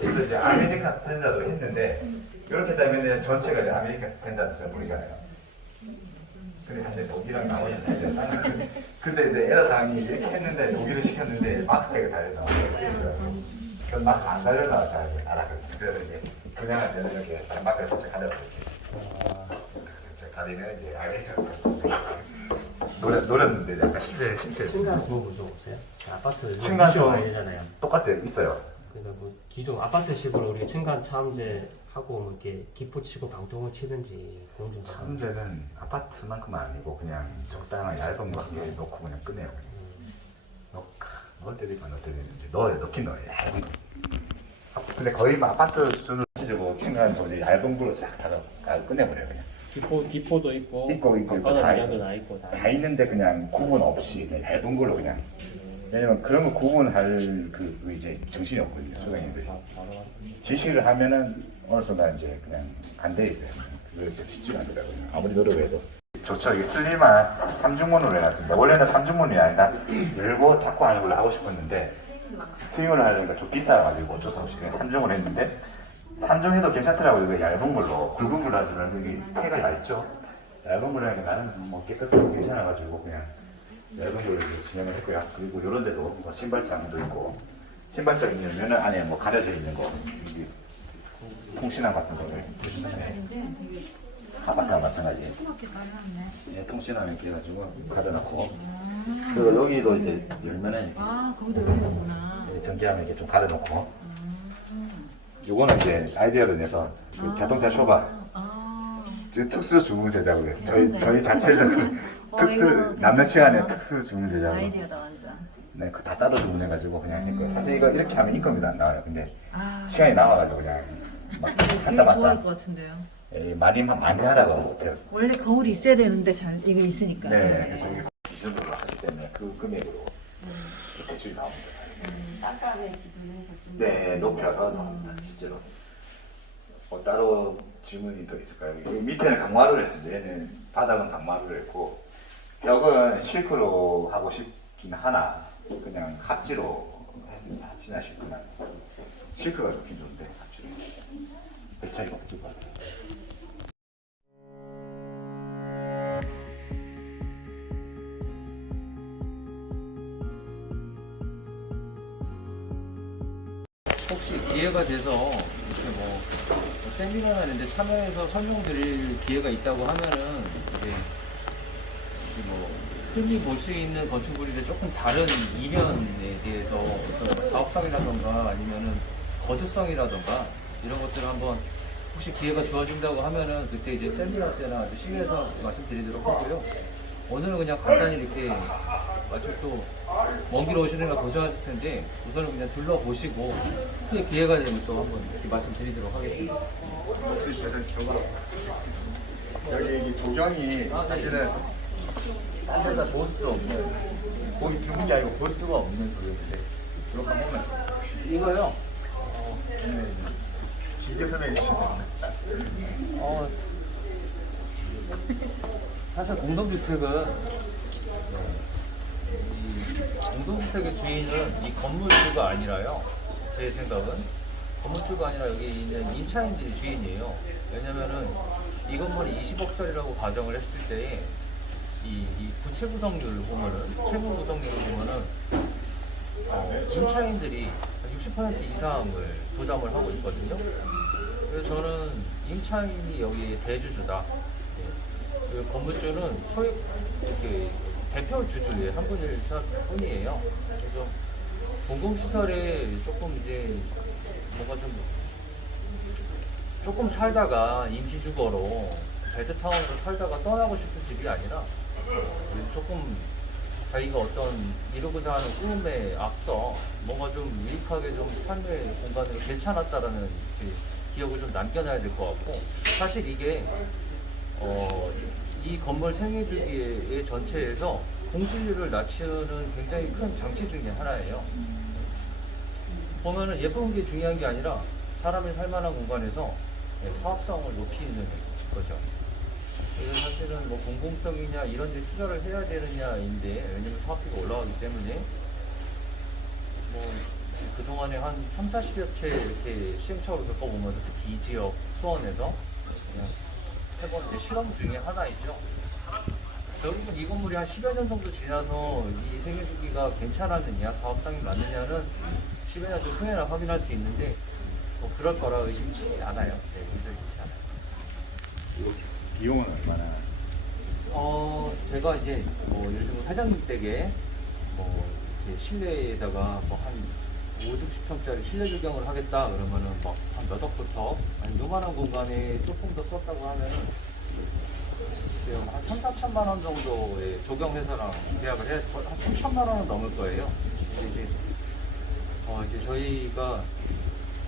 그래서 이제 아메리칸 스탠다드로 했는데 이렇게 되면 전체가 이제 아메리칸 스탠다드처럼 보이잖아요. 근데 사실 독일랑 나머지는 이제 싼 근데 이제 에러 사항이 이렇게 했는데 독일을 시켰는데 마크가 달려나와요. 그래서 마크 안 달려나와서 잘 알았거든요. 그래서 이제 분양할 때는 이렇게 싼 마크를 살짝 가려서 이렇게 가리면 이제 아메리칸 스탠다드. 노렸는데 약간 실패했어요. 층간소음 무서우세요? 아파트 층간소음. 많이 되잖아요. 똑같아요. 있어요. 그러니까 뭐 기존 아파트식으로 우리 층간 차음제 하고 뭐 이렇게 기포 치고 방통을 치든지 공중 차음제는 아파트만큼은 아니고 그냥 적당한 얇은 거 한 개 넣고 그냥 끝내요. 넣을 때도 있고 안 넣을 때도 있는데 넣긴 넣어요. 얇은 거. 근데 거의 막 아파트 수준으로 치고 층간 소재 얇은 걸로 싹 다 끝내버려요 그냥. 기포도 있고 있고 바닥 다 이런 거다 있고 다 있는데 그냥 구분 없이 그냥 얇은 걸로 그냥. 왜냐면 그런 거 구분할 그 이제 정신이 없거든요 소장님들이. 지시를 하면은 어느 순간 이제 그냥 안 돼 있어요. 그거 좀 쉽지가 않더라고요. 아무리 노력해도. 좋죠. 이게 슬림한 3중문으로 해놨습니다. 원래는 3중문이 아니라 열고 닫고 하는 걸로 하고 싶었는데 스윙을 하려니까 좀 비싸가지고 어쩔 수 없이 그냥 3중을 했는데 3중해도 괜찮더라고요. 이거 얇은 걸로. 굵은 걸로 하지 말고 이게 태가 얇죠. 얇은 걸로 하니까 나는 뭐 깨끗하고 괜찮아가지고 그냥 얇은 걸로 진행을 했고요. 그리고 이런 데도 뭐 신발장도 있고 신발장 있는 안에 뭐 가려져 있는 거 통신함 같은 거를 아파트랑 마찬가지. 예, 통신함 이렇게 해가지고 가려놓고 그리고 여기도 이제 열면은 거기도 열리는구나. 전기하면 이렇게 좀 가려놓고 요거는 이제 아이디어를 내서 그 자동차 쇼바 특수 주문 제작을 해서 저희 자체적으로 특수 남는 시간에 특수 주문 제작으로 아이디어다 완전. 네, 그 다 따로 주문해가지고 그냥 했고요. 사실 이거 이렇게 하면 인건비도 안 나와요. 근데 시간이 남아가지고 그냥 막 되게 한다 좋아할 맞다 것 같은데요. 많이 하라고 못해요. 원래 거울이 있어야 되는데 잘 이거 있으니까. 네, 그래서 이게 이 정도로 하기 때문에 그 금액으로 대출이 나옵니다. 땅값에 기준해서 네, 높여서 나옵니다. 실제로. 따로 질문이 더 있을까요? 여기 밑에는 강화를 했습니다. 얘는 바닥은 강화를 했고 벽은 실크로 하고 싶긴 하나 그냥 합지로 했습니다. 합지나 실크나 실크가 좋긴 좋은데 합지로 했습니다. 별 차이가 없을 것 같아요. 혹시 기회가 돼서 이렇게 뭐 세미나나 이런 데 참여해서 설명드릴 기회가 있다고 하면은 이제 뭐 흔히 볼 수 있는 건축물인데 조금 다른 이면에 대해서 어떤 사업성이라던가 아니면은 거주성이라던가 이런 것들을 한번 혹시 기회가 주어진다고 하면은 그때 이제 세미나 때나 실내에서 말씀드리도록 하고요. 오늘은 그냥 간단히 이렇게 마침 또 먼 길 오시느라 고생하실 텐데 우선은 그냥 둘러보시고 크게 기회가 되면 또 한번 이렇게 말씀드리도록 하겠습니다. 혹시 제가 저거 여기 이 조경이 사실은 딴 데다 볼 수 없는 보기 드문 게 아니고 볼 수가 없는 조경인데 이렇게 보면 이거요. 길게 설명해 주시면 사실 공동주택은 공동주택의 주인은 이 건물주가 아니라요. 제 생각은 건물주가 아니라 여기 있는 임차인들이 주인이에요. 왜냐면은 이 건물이 20억짜리라고 가정을 했을 때에 이 부채 구성률을 보면은 채무 구성률을 보면은 임차인들이 60% 이상을 부담을 하고 있거든요. 그래서 저는 임차인이 여기 대주주다. 그 건물주는 소액 대표 주주의 한 분일 뿐이에요. 그래서 공공시설에 조금 이제 뭔가 조금 살다가 임시주거로 베드타운으로 살다가 떠나고 싶은 집이 아니라 조금 자기가 어떤 이루고자 하는 꿈에 앞서 뭔가 좀 유익하게 좀 삶의 공간으로 괜찮았다라는 기억을 좀 남겨놔야 될 것 같고 사실 이게 이 건물 생애주기의 전체에서 공실률을 낮추는 굉장히 큰 장치 중에 하나예요. 보면은 예쁜 게 중요한 게 아니라 사람이 살만한 공간에서 사업성을 높이는 거죠. 그래서 사실은 뭐 공공성이냐 이런 데 투자를 해야 되느냐인데 왜냐면 사업비가 올라가기 때문에 뭐 그동안에 한 3, 40여 채 이렇게 시행착오를 겪어보면서 특히 이 지역 수원에서 그냥 해본 이제 실험 중에 하나이죠. 결국은 이 건물이 한 10여 년 정도 지나서 이 생애주기가 괜찮았느냐, 사업성이 맞느냐는 10여 년 후에나 확인할 수 있는데 뭐 그럴 거라 의심치 않아요. 네, 의심치 않아요. 비용은 얼마나? 제가 이제 뭐 예를 들면 사장님 댁에 뭐 이렇게 실내에다가 뭐 한 5, 60평짜리 실내 조경을 하겠다 그러면은 뭐 한 몇 억부터 아니 요만한 공간에 조금 더 썼다고 하면은 한 3, 4천만 원 정도의 조경회사랑 계약을 해, 한 3천만 원은 넘을 거예요. 근데 이제 저희가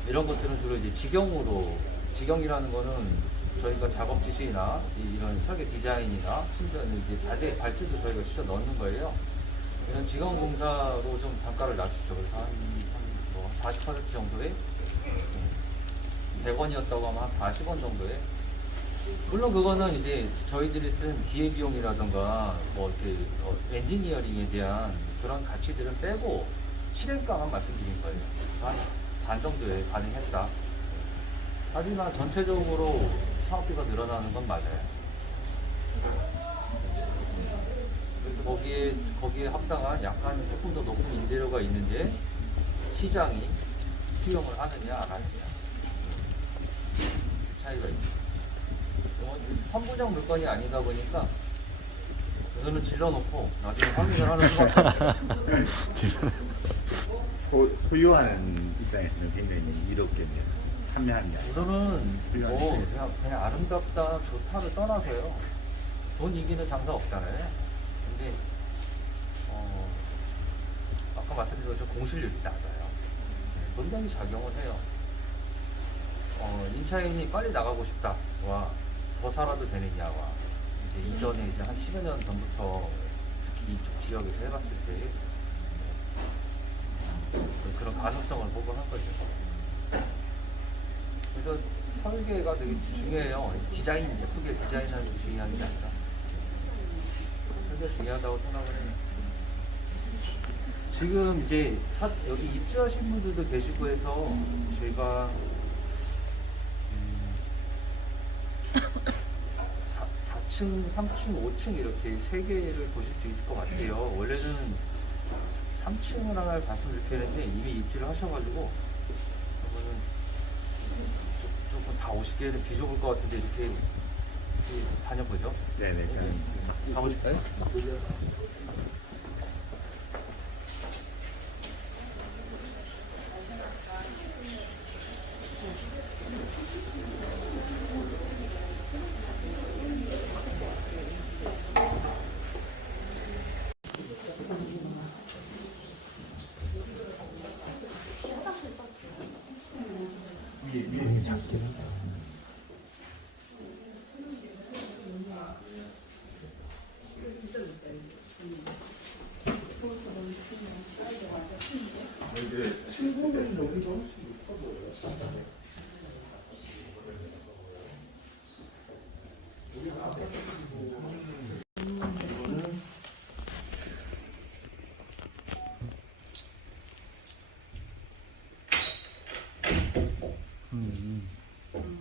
이런 것들은 주로 이제 직영이라는 거는 저희가 작업 지시나 이런 설계 디자인이나 심지어 이제 자재 발주도 저희가 직접 넣는 거예요. 이런 직영 공사로 좀 단가를 낮추죠. 그래서 뭐 40% 정도에 100원이었다고 하면 한 40원 정도에. 물론 그거는 이제 저희들이 쓴 기회비용이라던가 뭐 이렇게 엔지니어링에 대한 그런 가치들은 빼고 실행가만 말씀드린 거예요. 한 반 정도에 가능했다. 하지만 전체적으로 사업비가 늘어나는 건 맞아요. 그래서 거기에 합당한 약간 조금 더 높은 임대료가 있는데 시장이 수용을 하느냐 안 하느냐 차이가 있죠. 3부작 물건이 아니다 보니까 그거는 질러놓고 나중에 확인을 하는 수밖에 없어요. 소유하는 입장에서는 굉장히 이롭겠네요. 판매하는 게 아니라. 우선은 뭐 그냥 아름답다 좋다를 떠나서요. 돈 이기는 장사 없잖아요. 근데 아까 말씀드린 것처럼 공실률이 낮아요. 굉장히 작용을 해요. 임차인이 빨리 나가고 싶다와 더 살아도 되느냐와 이제 이전에 이제 한 10여 년 전부터 특히 이쪽 지역에서 해봤을 때 그런 가능성을 보고 한 거죠. 그래서 설계가 되게 중요해요. 예쁘게 디자인하는 게 중요한 게 아니라 설계가 중요하다고 생각을 해요. 지금 이제 여기 입주하신 분들도 계시고 해서 제가 4층, 3층, 5층 이렇게 3개를 보실 수 있을 것 같아요. 원래는 3층을 하나를 봤으면 좋겠는데 이미 입주를 하셔가지고 그러면은 조금 다 오시기에는 비좁을 것 같은데 이렇게 다녀보죠. 네네. 가보실까요?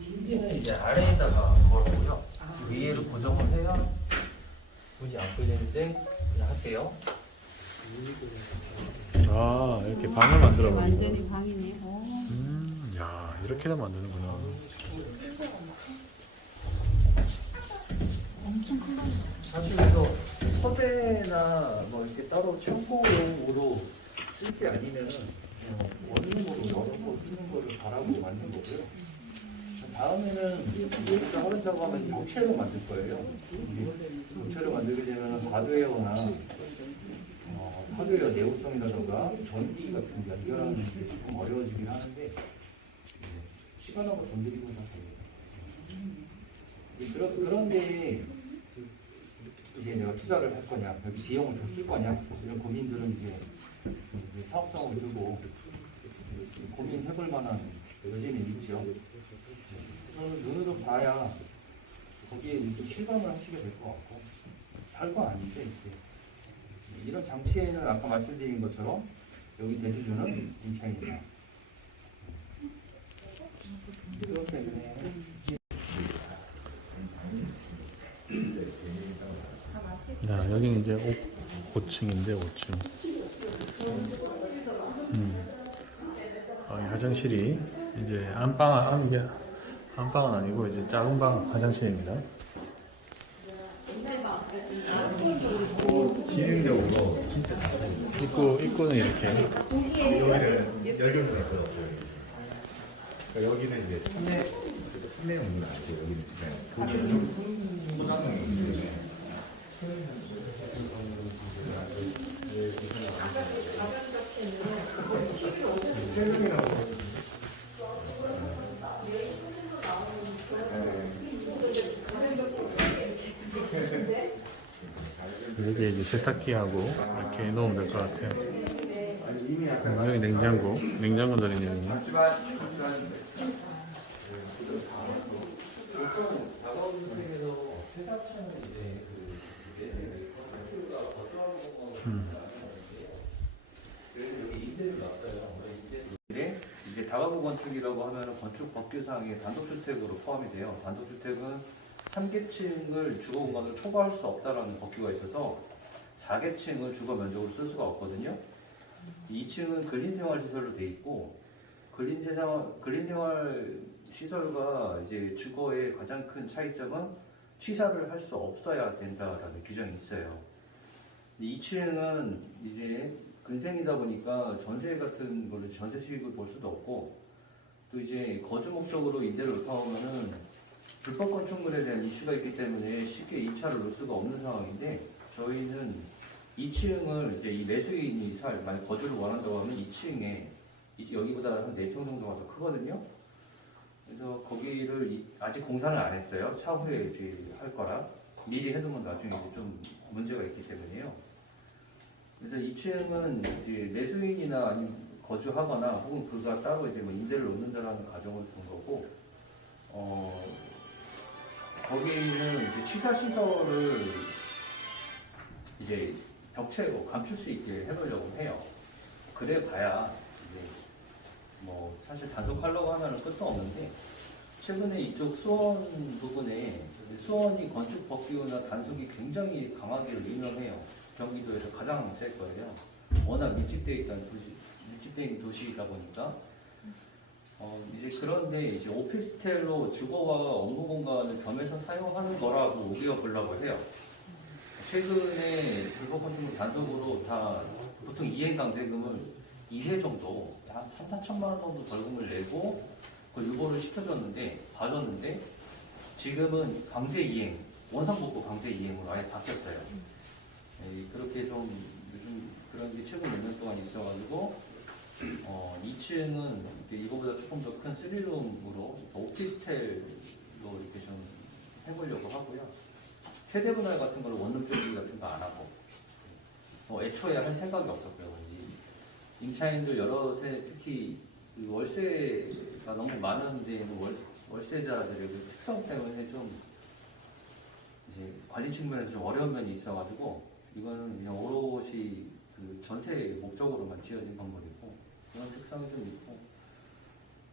힌지는 이제 아래에다가 걸고요. 위에를 고정을 해야 문이 안 끌리는데 그냥 할게요. 아, 이렇게 방을 만들어가지고. 완전히 방이네. 야, 이렇게나 만드는구나. 사실 그래서 서재나 뭐 이렇게 따로 창고용으로 쓸 게 아니면은 원룸으로 넣어놓고 쓰는 거를 바라고 만든 거고요. 다음에는 일단 하는 작업하면 목체로 만들 거예요. 목체로 만들게 되면 하드웨어나 하드웨어 내구성이라든가 전기 같은 게 연결하는 게 조금 어려워지긴 하는데 시간하고 돈 들이고 다 돼요. 그런데 이제 내가 투자를 할 거냐, 여기 비용을 더 쓸 거냐 이런 고민들은 이제 사업성을 두고 고민해볼 만한 여지는 있죠. 저는 눈으로 봐야 거기에 좀 실감을 하시게 될 것 같고 별거 아닌데 이제 이런 장치에는 아까 말씀드린 것처럼 여기 대주주는 임차인이다. 그렇기 때문에 야, 여기는 이제 5층인데 5층. 화장실이 이제 이게 안방은 아니고 이제 작은 방 화장실입니다. 기능적으로 진짜 입구는 이렇게. 여기는 열려있는 거 없어요. 그러니까 여기는 이제 판매 용도는 아니고 여기는 진짜 포장용인데. 여기 이제 세탁기하고 이렇게 넣으면 될 것 같아요. 여기 냉장고 들어있는 여기. 이제 다가구 건축이라고 하면 건축 법규상의 단독주택으로 포함이 돼요. 단독주택은 3계층을 주거 공간으로 초과할 수 없다라는 법규가 있어서 4계층을 주거 면적으로 쓸 수가 없거든요. 2층은 근린생활 시설로 돼 있고 근린생활 시설과 이제 주거의 가장 큰 차이점은 취사를 할 수 없어야 된다라는 규정이 있어요. 2층은 이제 근생이다 보니까 전세 같은 걸로 전세 수익을 볼 수도 없고 또 이제 거주 목적으로 임대를 놓다보면은 불법 건축물에 대한 이슈가 있기 때문에 쉽게 입찰을 놓을 수가 없는 상황인데 저희는 2층을 이제 이 매수인이 만약 거주를 원한다고 하면 2층에 여기보다 한 4평 정도가 더 크거든요. 그래서 거기를 아직 공사를 안 했어요. 차후에 이제 할 거라 미리 해두면 나중에 이제 좀 문제가 있기 때문에요. 그래서 2층은 이제 매수인이나 아니면 거주하거나 혹은 그가 따로 이제 뭐 임대를 놓는다라는 가정을 둔 거고, 거기는 이제 취사 시설을 이제 벽체로 감출 수 있게 해놓으려고 해요. 그래 봐야 이제 뭐 사실 단속하려고 하면은 끝도 없는데 최근에 이쪽 수원 부분에 수원이 건축 법규나 단속이 굉장히 강하기로 유명해요. 경기도에서 가장 셀 거예요. 워낙 밀집되어 있는 도시이다 보니까 이제 그런데 이제 오피스텔로 주거와 업무 공간을 겸해서 사용하는 거라고 우겨 보려고 해요. 최근에 불법 건축물 단독으로 다 보통 이행강제금을 2회 정도 한 3, 4천만 원 정도 벌금을 내고 그걸 유보를 봐줬는데 지금은 강제 이행, 원상복구 강제 이행으로 아예 바뀌었어요. 그렇게 좀 요즘 그런 게 최근 몇 년 동안 있어가지고 2층은 이거보다 조금 더 큰 3룸으로 오피스텔로 이렇게 좀 해보려고 하고요. 세대 분할 같은 걸 원룸 쪽이 같은 거 안 하고 애초에 할 생각이 없었고요. 임차인들 여러 세 특히 월세가 너무 많은 데는 월세자들의 그 특성 때문에 좀 이제 관리 측면에서 좀 어려운 면이 있어가지고 이거는 그냥 오롯이 그 전세 목적으로만 지어진 건물이고 그런 특성이 좀 있고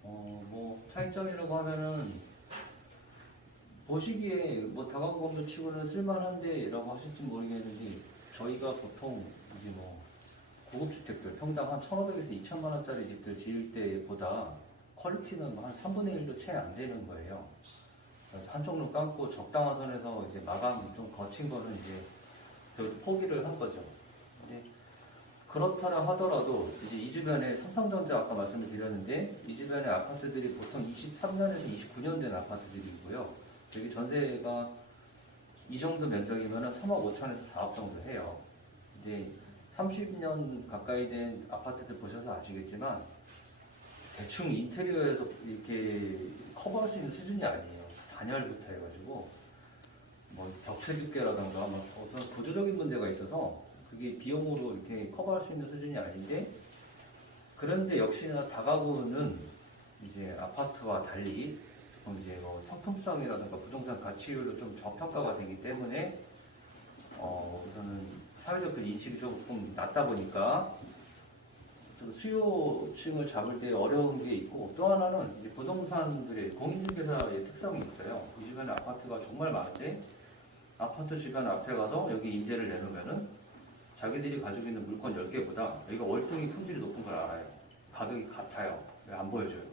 뭐 차이점이라고 하면은 보시기에 뭐 다가구 건물 치고는 쓸만한데라고 하실지 모르겠는데 저희가 보통 이제 뭐 고급주택들 평당 한 1,500에서 2,000만 원짜리 집들 지을 때보다 퀄리티는 한 3분의 1도 채 안 되는 거예요. 한쪽로 감고 적당한 선에서 이제 마감이 좀 거친 거는 이제 포기를 한 거죠. 근데 그렇다라 하더라도 이제 이 주변에 삼성전자 아까 말씀을 드렸는데 이 주변에 아파트들이 보통 23년에서 29년 된 아파트들이고요. 여기 전세가 이 정도 면적이면 3억 5천에서 4억 정도 해요. 근데 30년 가까이 된 아파트들 보셔서 아시겠지만 대충 인테리어에서 이렇게 커버할 수 있는 수준이 아니에요. 단열부터 해가지고 뭐 벽체 두께라던가 뭐 어떤 구조적인 문제가 있어서 그게 비용으로 이렇게 커버할 수 있는 수준이 아닌데 그런데 역시나 다가구는 이제 아파트와 달리 이제 뭐 상품성이라든가 부동산 가치율로 좀 저평가가 되기 때문에 우선은 사회적 인식이 조금 낮다 보니까 좀 수요층을 잡을 때 어려운 게 있고 또 하나는 이제 부동산들의 공인중개사의 특성이 있어요. 이 주변에 아파트가 정말 많은데 아파트 주변 앞에 가서 여기 임대를 내놓으면은 자기들이 가지고 있는 물건 10개보다 여기가 월등히 품질이 높은 걸 알아요. 가격이 같아요. 왜 안 보여줘요?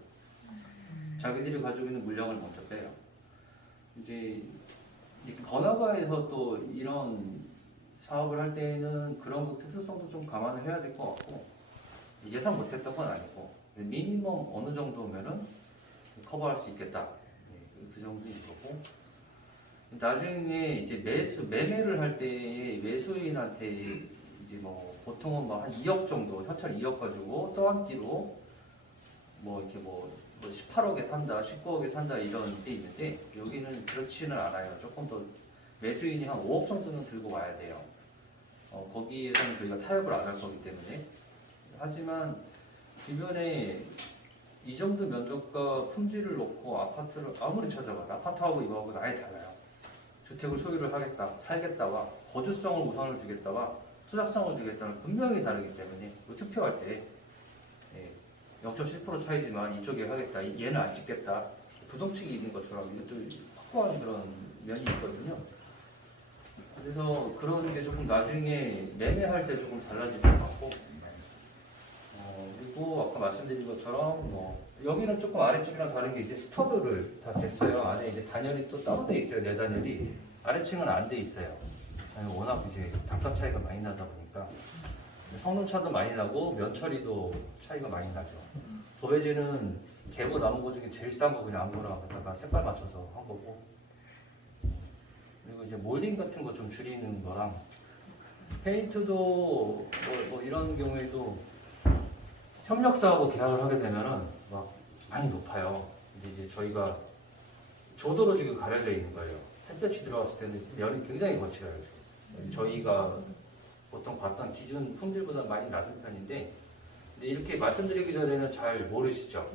자기들이 가지고 있는 물량을 먼저 빼요. 이제 이 번화가에서 또 이런 사업을 할 때는 그런 거 특수성도 좀 감안을 해야 될 것 같고, 예상 못했던 건 아니고 미니멈 어느 정도면은 커버할 수 있겠다. 그 정도 있었고, 나중에 이제 매매를 할 때 매수인한테 이제 뭐 보통은 뭐 한 2억 정도, 현찰 2억 가지고 떠안기로 뭐 이렇게 뭐 18억에 산다, 19억에 산다 이런 게 있는데, 여기는 그렇지는 않아요. 조금 더 매수인이 한 5억 정도는 들고 와야 돼요. 거기에서는 저희가 타협을 안 할 거기 때문에. 하지만 주변에 이 정도 면적과 품질을 놓고 아파트를 아무리 찾아봐도 아파트하고 이거하고 아예 달라요. 주택을 소유를 하겠다, 살겠다와 거주성을 우선을 주겠다와 투자성을 주겠다는 분명히 다르기 때문에 투표할 때 0.7% 차이지만 이쪽에 하겠다, 얘는 안 찍겠다, 부동층이 있는 것처럼 이것도 확고한 그런 면이 있거든요. 그래서 그런 게 조금 나중에 매매할 때 조금 달라질 것 같고, 그리고 아까 말씀드린 것처럼 뭐 여기는 조금 아래층이랑 다른 게 이제 스터드를 다 됐어요. 안에 이제 단열이 또 따로 돼 있어요. 내 단열이 아래층은 안 돼 있어요. 아니, 워낙 이제 단가 차이가 많이 나다 보니까 성능차도 많이 나고 면처리도 차이가 많이 나죠. 도배지는 개고 남은 거 중에 제일 싼 거 그냥 아무거나 갖다가 색깔 맞춰서 한 거고, 그리고 이제 몰딩 같은 거 좀 줄이는 거랑 페인트도 뭐 이런 경우에도 협력사하고 계약을 하게 되면은 막 많이 높아요. 근데 이제 저희가 조도로 지금 가려져 있는 거예요. 햇볕이 들어갔을 때는 면이 굉장히 거칠어요. 저희가 보통 봤던 기준 품질보다 많이 낮은 편인데, 근데 이렇게 말씀드리기 전에는 잘 모르시죠.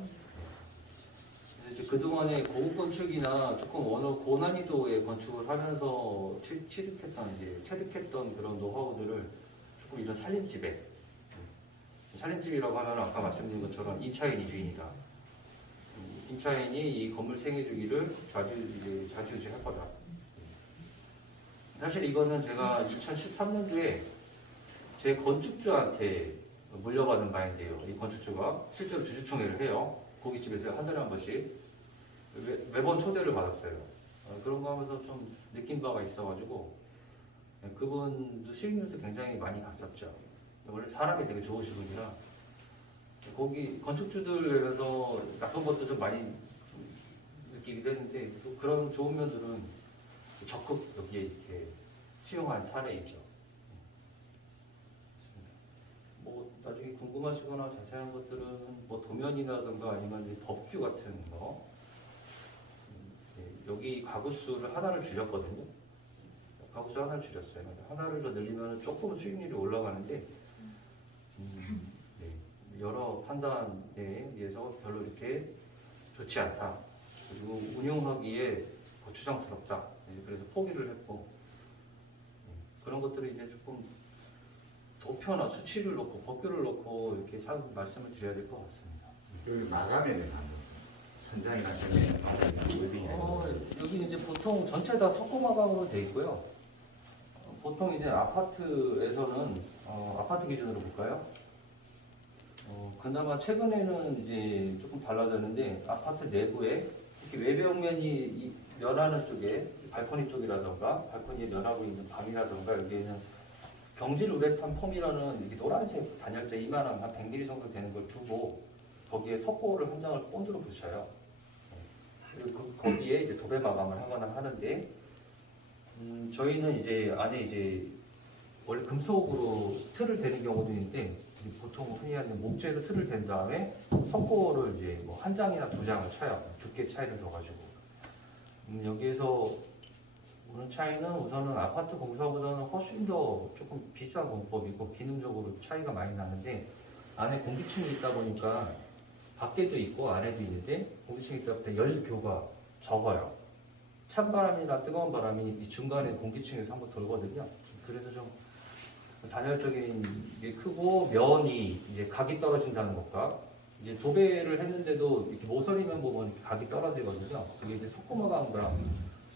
그래서 이제 그동안에 고급 건축이나 조금 어느 고난이도의 건축을 하면서 체득했던 그런 노하우들을 조금 이런 살림집이라고 하면 아까 말씀드린 것처럼 임차인이 주인이다. 임차인이 이 건물 생애 주기를 좌지우지할 거다. 사실 이거는 제가 2013년도에 제 건축주한테 물려받은 바인데요. 이 건축주가 실제로 주주총회를 해요. 고깃집에서 한 달에 한 번씩 매번 초대를 받았어요. 그런 거 하면서 좀 느낀 바가 있어가지고 그분도 수익률도 굉장히 많이 갔었죠. 원래 사람이 되게 좋으신 분이라 거기 건축주들에서 나쁜 것도 좀 많이 느끼기도 했는데, 또 그런 좋은 면들은 적극 여기에 이렇게 수용한 사례이죠. 뭐 나중에 궁금하시거나 자세한 것들은 뭐 도면이라든가 아니면 법규 같은 거, 여기 가구수를 하나를 줄였거든요. 가구수 하나를 줄였어요. 하나를 더 늘리면 조금 수익률이 올라가는데, 여러 판단에 의해서 별로 이렇게 좋지 않다. 그리고 운용하기에 거추장스럽다. 그래서 포기를 했고, 그런 것들을 이제 조금 도표나 수치를 놓고 법규를 놓고 이렇게 말씀을 드려야 될 것 같습니다. 여기 마감에 대해서 한번 선장이나 전에 마감이 웨딩이 여기 이제 보통 전체 다 석고 마감으로 돼 있고요. 보통 이제 아파트에서는 아파트 기준으로 볼까요? 그나마 최근에는 이제 조금 달라졌는데, 아파트 내부에 이렇게 외벽면이 면하는 쪽에 발코니 쪽이라던가 발코니에 면하고 있는 방이라던가 여기에는 경질 우레탄 폼이라는 이렇게 노란색 단열재 이만한 한 100mm 정도 되는 걸 두고 거기에 석고를 한 장을 본드로 붙여요. 그리고 거기에 이제 도배 마감을 하거나 하는데, 저희는 이제 안에 이제 원래 금속으로 틀을 대는 경우도 있는데, 보통 흔히 하는 목재로 틀을 댄 다음에 석고를 이제 뭐 한 장이나 두 장을 쳐요. 두께 차이를 줘가지고. 여기에서 오는 차이는 우선은 아파트 공사보다는 훨씬 더 조금 비싼 공법이고 기능적으로 차이가 많이 나는데, 안에 공기층이 있다 보니까 밖에도 있고 안에도 있는데 공기층이 있다 보니까 열교가 적어요. 찬바람이나 뜨거운 바람이 이 중간에 공기층에서 한번 돌거든요. 그래서 좀 단열적인 게 크고, 면이 이제 각이 떨어진다는 것과, 이제 도배를 했는데도 이렇게 모서리면 보면 이렇게 각이 떨어지거든요. 그게 이제 석고마감 거랑,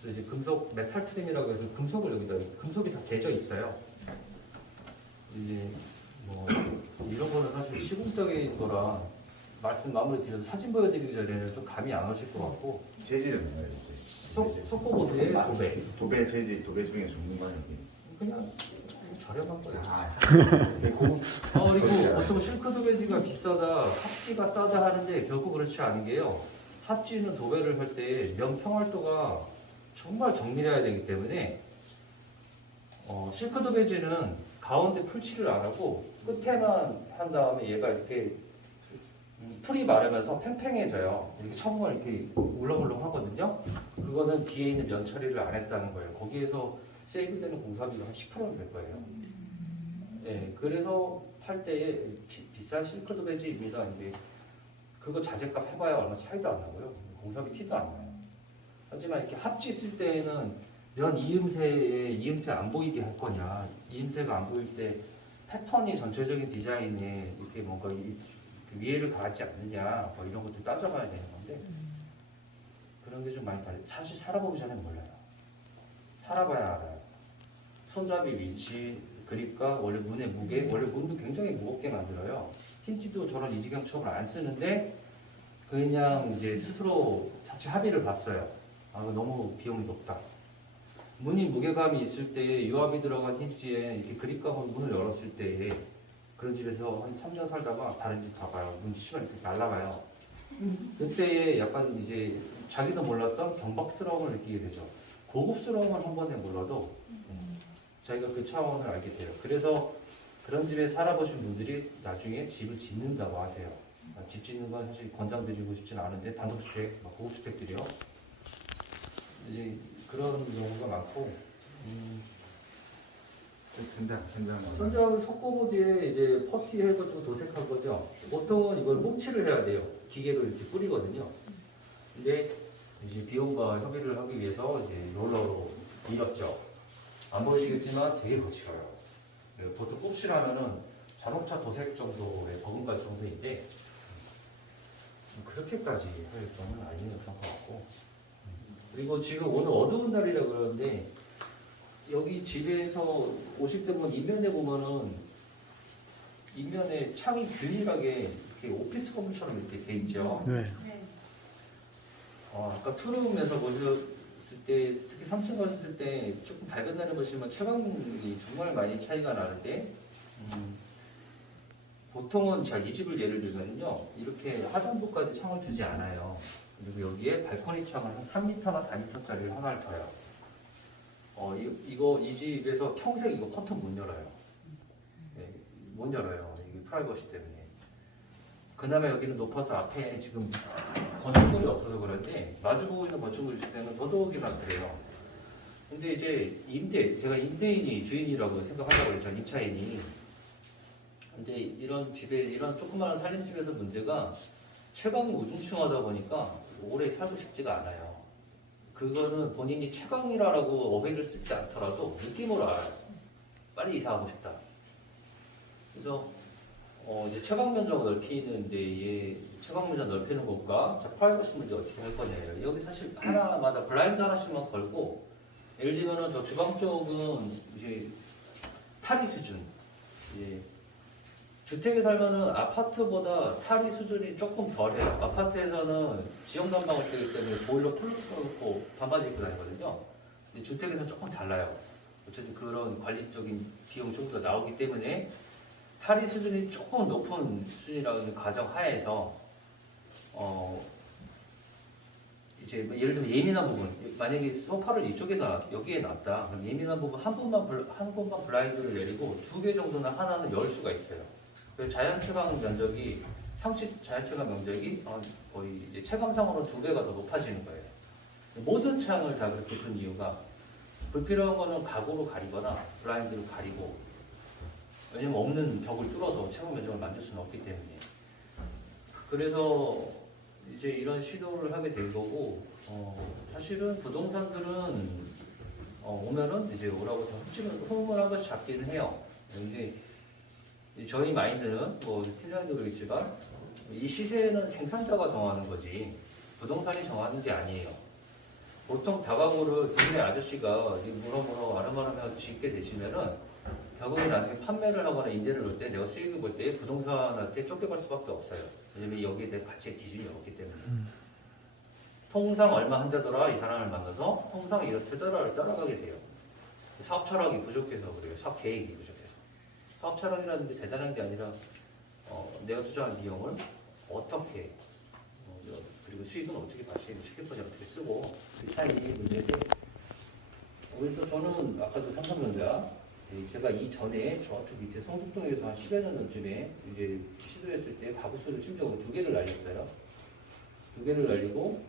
그래서 이제 금속 메탈 트림이라고 해서 금속을 여기다 금속이 다 개져 있어요. 이제 뭐 이런 거는 사실 시공적인 거라 말씀 마무리 드려도 사진 보여드리기 전에는 좀 감이 안 오실 것 같고. 재질은 뭐예요? 속고보드의 도배. 도배 재질, 도배 중에 전문가는 여기. 그냥 저렴한 거야. 아, 그리고 보통 실크 도배지가 비싸다, 합지가 싸다 하는데 결국 그렇지 않은 게요. 합지는 도배를 할 때 면 평활도가 정말 정밀해야 되기 때문에 실크 도배지는 가운데 풀칠을 안 하고 끝에만 한 다음에 얘가 이렇게 풀이 마르면서 팽팽해져요. 이렇게 처음에 이렇게 울렁울렁 하거든요. 그거는 뒤에 있는 면 처리를 안 했다는 거예요. 거기에서 세이브되는 공사비가 한 10%는 될 거예요. 네, 그래서 팔 때에 비싼 실크 도배지입니다. 근데 그거 자재값 해봐야 얼마 차이도 안 나고요. 공사비 티도 안 나요. 하지만 이렇게 합지 쓸 때에는 면 이음새에 이음새 안 보이게 할 거냐, 이음새가 안 보일 때 패턴이 전체적인 디자인에 이렇게 뭔가 위해를 가하지 않느냐, 뭐 이런 것도 따져봐야 되는 건데 그런 게 좀 많이 달라요. 사실 살아보기 전에 몰라요. 살아봐야 알아요. 손잡이 위치, 그립과 원래 문의 무게, 원래 문도 굉장히 무겁게 만들어요. 힌지도 저런 이지경 첩을 안 쓰는데 그냥 이제 스스로 자체 합의를 봤어요. 아, 너무 비용이 높다. 문이 무게감이 있을 때 유압이 들어간 힌지에 이렇게 그립과 문을 열었을 때 그런 집에서 한 3년 살다가 다른 집 가봐요. 문 치면 이렇게 날라가요. 그때 약간 이제 자기도 몰랐던 경박스러움을 느끼게 되죠. 고급스러움을 한 번에 몰라도 자기가 그 차원을 알게 돼요. 그래서 그런 집에 살아보신 분들이 나중에 집을 짓는다고 하세요. 집 짓는 건 사실 권장드리고 싶지는 않은데 단독주택, 고급주택들이요. 이제 그런 경우가 많고 선장 석고보드에 이제 퍼티 해가지고 도색한 거죠. 보통은 이걸 뭉치를 해야 돼요. 기계로 이렇게 뿌리거든요. 근데 이제 비용과 협의를 하기 위해서 이제 롤러로 밀었죠. 안 보이시겠지만 되게 거칠어요. 보통 꼽실하면은 자동차 도색 정도의 버금갈 정도인데 그렇게까지 할 거는 아니는 것 같고. 그리고 지금 오늘 어두운 날이라 그러는데 여기 집에서 오실 때 보면 인면에 보면은 인면에 창이 균일하게 이렇게 오피스 건물처럼 이렇게 돼 있죠. 네. 아까 투룸에서 보셨을 때 특히 3층 가셨을 때 조금 밝은 날에 보시면 채광이 정말 많이 차이가 나는데 보통은 자, 이 집을 예를 들면요 이렇게 하단부까지 창을 두지 않아요. 그리고 여기에 발코니 창을 한 3m나 4m짜리를 하나를 둬요. 이 집에서 평생 이거 커튼 못 열어요. 네, 못 열어요. 이게 프라이버시 때문에. 그나마 여기는 높아서 앞에 지금 건축물이 없어서 그런데 마주보고 있는 건축물 있을 때는 더더욱이나 그래요. 근데 이제 제가 임대인이 주인이라고 생각하려고 그랬죠. 임차인이. 근데 이런 집에, 이런 조그마한 살림집에서 문제가 채광이 우중충하다 보니까 오래 살고 싶지가 않아요. 그거는 본인이 채광이라고 어휘를 쓰지 않더라도 느낌으로 알아요. 빨리 이사하고 싶다. 그래서 이제 채광 면적을 넓히는데 채광 면적 넓히는 것과 프라이버시 문제 어떻게 할 거냐예요. 여기 사실 하나마다 블라인드 하나씩만 걸고 예를 들면은 저 주방 쪽은 이제 탈의 수준. 주택에 살면은 아파트보다 탈의 수준이 조금 덜해요. 아파트에서는 지역 난방을 쓰기 때문에 보일러 풀로 틀어놓고 반바지 입고 다니거든요. 근데 주택에서는 조금 달라요. 어쨌든 그런 관리적인 비용 정도가 나오기 때문에 탈의 수준이 조금 높은 수준이라는 가정 하에서 이제 예를 들면 예민한 부분, 만약에 소파를 여기에 놨다. 그럼 예민한 부분 한 번만 블라인드를 내리고 2개 정도나 하나는 열 수가 있어요. 그래서 자연채광 면적이 자연채광 면적이 거의 이제 체감상으로 2배가 더 높아지는 거예요. 모든 창을 다 그렇게 둔 이유가 불필요한 거는 가구로 가리거나 블라인드로 가리고 왜냐면 없는 벽을 뚫어서 채광 면적을 만들 수는 없기 때문에. 그래서 이제 이런 시도를 하게 된 거고 사실은 부동산들은 오면은 이제 오라고 다 흠을 한 번씩 잡기는 해요. 근데 저희 마인드는 뭐 틀렸는지 모르겠지만 이 시세는 생산자가 정하는 거지 부동산이 정하는 게 아니에요. 보통 다가구를 동네 아저씨가 뭐라 아름아름하게 짓게 되시면은 결국은 나중에 판매를 하거나 임대를 볼 때 내가 수익을 볼 때 부동산한테 쫓겨갈 수밖에 없어요. 왜냐면 여기에 대한 가치의 기준이 없기 때문에. 통상 얼마 한다더라 이 사람을 만나서 통상 이렇게더라를 따라가게 돼요. 사업 철학이 부족해서 그래요. 사업 계획이 부족해서. 사업 철학이라는 게 대단한 게 아니라 내가 투자한 비용을 어떻게 그리고 수익은 어떻게 발생을 시킬거냐 어떻게 쓰고 그 차이 문제인데 그래서 저는 아까도 삼성전자 제가 이전에 저쪽 밑에 성북동에서 한 10여 년 전쯤에 이제 시도했을 때 가구수를 심지어 2개를 날렸어요. 2개를 날리고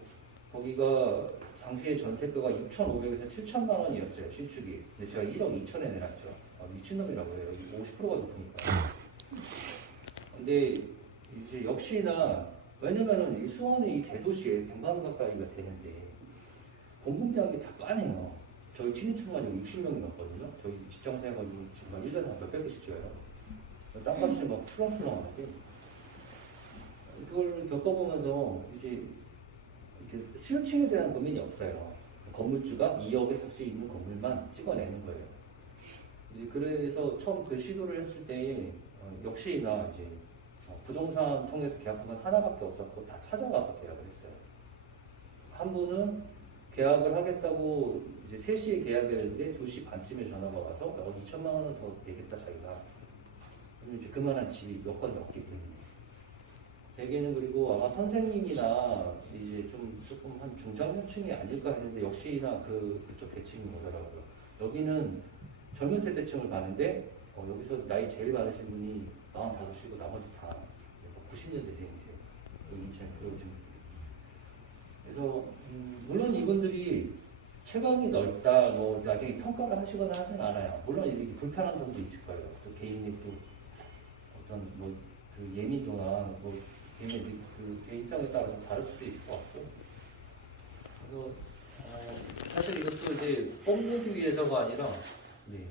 거기가 당시에 전세가가 6,500에서 7천만 원이었어요. 신축이. 근데 제가 1억 2천에 내놨죠. 미친놈이라고 해요. 50%가 높으니까. 근데 이제 역시나 왜냐면은 이 수원의 이 대도시에 100만 원 가까이가 되는데 공급량이 다 빠네요. 저희 친인축만 60명이 넘거든요. 저희 직장 생활가지고 정말 1년에 한 몇백 개씩 줘요. 땅값이 막 출렁출렁하게. 이걸 겪어보면서 이제 이렇게 수요층에 대한 고민이 없어요. 건물주가 2억에 살 수 있는 건물만 찍어내는 거예요. 이제 그래서 처음 그 시도를 했을 때 역시나 이제 부동산 통해서 계약한 건 하나밖에 없었고 다 찾아가서 계약을 했어요. 한 분은 계약을 하겠다고 이제 3시에 계약을 했는데 2시 반쯤에 전화가 와서 2천만 원은 더 내겠다 자기가. 그러면 이제 그만한 집이 몇 건이 없기 때문에. 대개는 그리고 아마 선생님이나 이제 조금 한 중장년층이 아닐까 했는데 역시나 그쪽 계층이 오더라고요. 여기는 젊은 세대층을 가는데 여기서 나이 제일 많으신 분이 45이고 나머지 다 90년대생이세요. 여기 인천 들어오신 분들이. 그래서 물론 이분들이 체감이 넓다, 뭐 나중에 평가를 하시거나 하진 않아요. 물론 이렇게 불편한 점도 있을 거예요. 또 개인의 또 어떤 뭐 그 예민도나 뭐 개인의 그 개인성에 따라서 다를 수도 있을 것 같고. 그래서 사실 이것도 이제 뽐내기 위해서가 아니라, 네,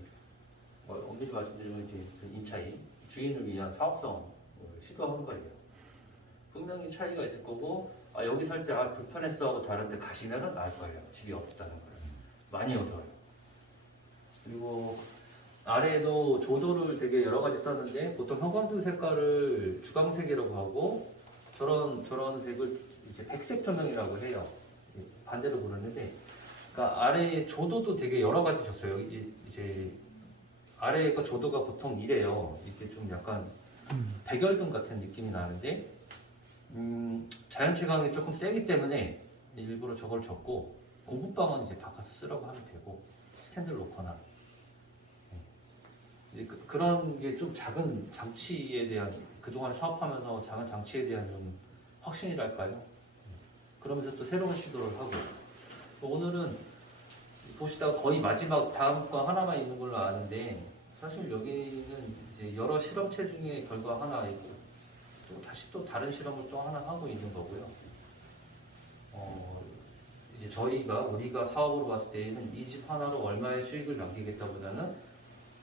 엄밀히 말씀드리면 이제 그 인차이 주인을 위한 사업성을 시도한 거예요. 분명히 차이가 있을 거고, 여기 살 때 불편했어 하고 다른 데 가시면은 알 거예요. 집이 없다는 거예요. 많이 어려워요. 그리고 아래에도 조도를 되게 여러 가지 썼는데 보통 형광등 색깔을 주광색이라고 하고 저런 색을 이제 백색 조명이라고 해요. 반대로 부르는데, 그러니까 아래에 조도도 되게 여러 가지 줬어요. 이제 아래가 조도가 보통 이래요. 이게 좀 약간 백열등 같은 느낌이 나는데 자연채광이 조금 세기 때문에 일부러 저걸 줬고 공부방은 이제 바꿔서 쓰라고 하면 되고 스탠드를 놓거나 이제 그런 게 좀 작은 장치에 대한 그동안 사업하면서 작은 장치에 대한 좀 확신이랄까요? 그러면서 또 새로운 시도를 하고 오늘은 보시다가 거의 마지막 다음 거 하나만 있는 걸로 아는데 사실 여기는 이제 여러 실험체 중에 결과 하나 있고 또 다시 또 다른 실험을 또 하나 하고 있는 거고요. 이제 우리가 사업으로 봤을 때는 이 집 하나로 얼마의 수익을 남기겠다보다는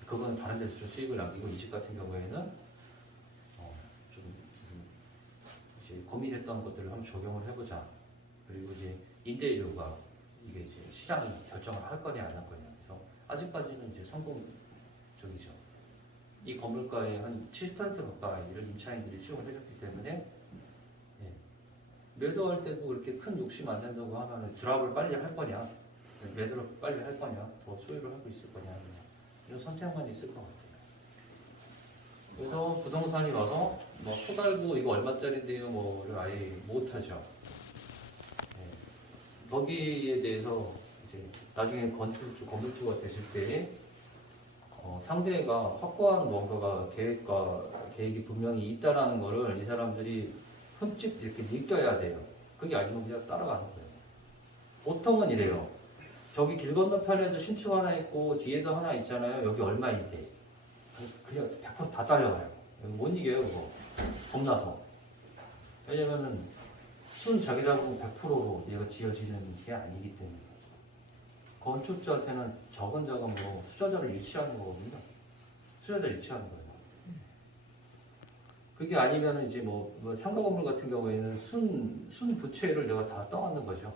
그건 다른 데서 좀 수익을 남기고 이 집 같은 경우에는 좀 이제 고민했던 것들을 한번 적용을 해보자. 그리고 이제 임대료가 이게 이제 시장이 결정을 할 거냐 안 할 거냐. 그래서 아직까지는 이제 성공적이죠. 이 건물가의 한 70% 가까이를 임차인들이 수용을 해줬기 때문에 매도할 때도 그렇게 큰 욕심 안 낸다고 하면 드랍을 빨리 할 거냐, 매도를 빨리 할 거냐, 더 소유를 하고 있을 거냐 이런 선택만 있을 것 같아요. 그래서 부동산이 와서 뭐 토달고 이거 얼마짜리인데요 뭐를 아예 못하죠. 거기에 대해서 이제 나중에 건물주가 되실 때 상대가 확고한 뭔가가 계획이 분명히 있다라는 거를 이 사람들이 흠집 이렇게 느껴야 돼요. 그게 아니면 그냥 따라가는 거예요. 보통은 이래요. 저기 길 건너편에도 신축 하나 있고 뒤에도 하나 있잖아요. 여기 얼마인데 그냥 100% 다 딸려가요. 못 이겨요 그거. 겁나서. 왜냐면은 순 자기 자본 100%로 얘가 지어지는 게 아니기 때문에. 건축주한테는 적은 뭐 수저자를 일치하는 거거든요. 수저자 일치하는 거예요. 그게 아니면 이제 뭐 상가 건물 같은 경우에는 순 부채를 내가 다 떠안는 거죠.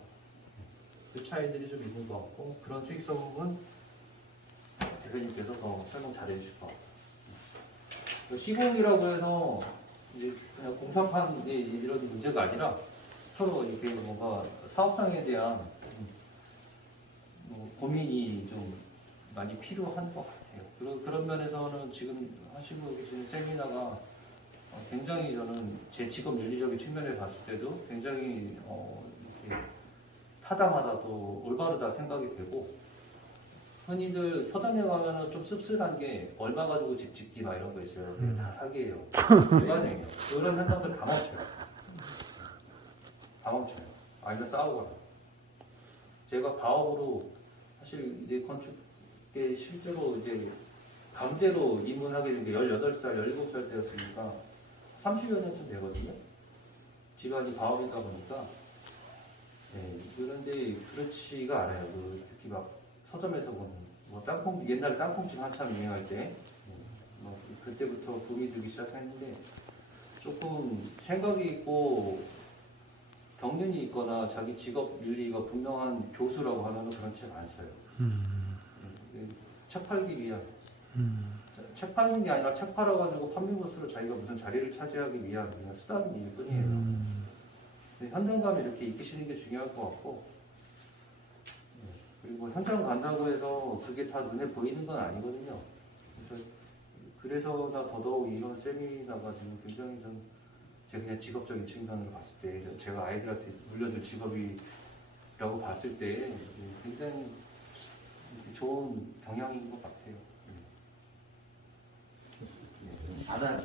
그 차이들이 좀 있는 것 같고 그런 수익성은 대표님께서 더 설명 잘해 주실 것 같아요. 시공이라고 해서 이제 그냥 공사판 이런 문제가 아니라 서로 이렇게 뭔가 사업상에 대한 뭐 고민이 좀 많이 필요한 것 같아요. 그런 면에서는 지금 하시고 계시는 세미나가 굉장히 저는 제 직업 윤리적인 측면에 봤을 때도 굉장히 이렇게 타당하다 또 올바르다 생각이 되고, 흔히들 서점에 가면은 좀 씁쓸한 게 얼마 가지고 집 짓기 막 이런 거 있어요. 그게 다 사기예요. 불가능해요. 그런 현상들 다 멈춰요. 다 멈춰요. 아니면 싸우거나. 제가 가업으로 사실 이제 건축계 실제로 이제 강제로 입문하게 된 게 18살, 17살 때였으니까 30여 년쯤 되거든요. 집안이 가업이다 보니까. 네, 그런데 그렇지가 않아요. 특히 막 서점에서 보는 뭐 땅콩, 옛날에 땅콩집 한참 유행할 때 뭐 그때부터 붐이 들기 시작했는데, 조금 생각이 있고 경륜이 있거나 자기 직업 윤리가 분명한 교수라고 하면 그런 책 안 써요. 책 팔기 위한. 책 팔는 게 아니라 책 팔아가지고 판매부스로 자기가 무슨 자리를 차지하기 위한 그냥 수단일 뿐이에요. 근데 현장감을 이렇게 익히시는 게 중요할 것 같고, 그리고 현장 간다고 해서 그게 다 눈에 보이는 건 아니거든요. 그래서나 더더욱 이런 세미나가 지금 굉장히 좀 제가 그냥 직업적인 측면으로 봤을 때, 제가 아이들한테 물려줄 직업이라고 봤을 때 굉장히 좋은 경향인 것 같아요. 바다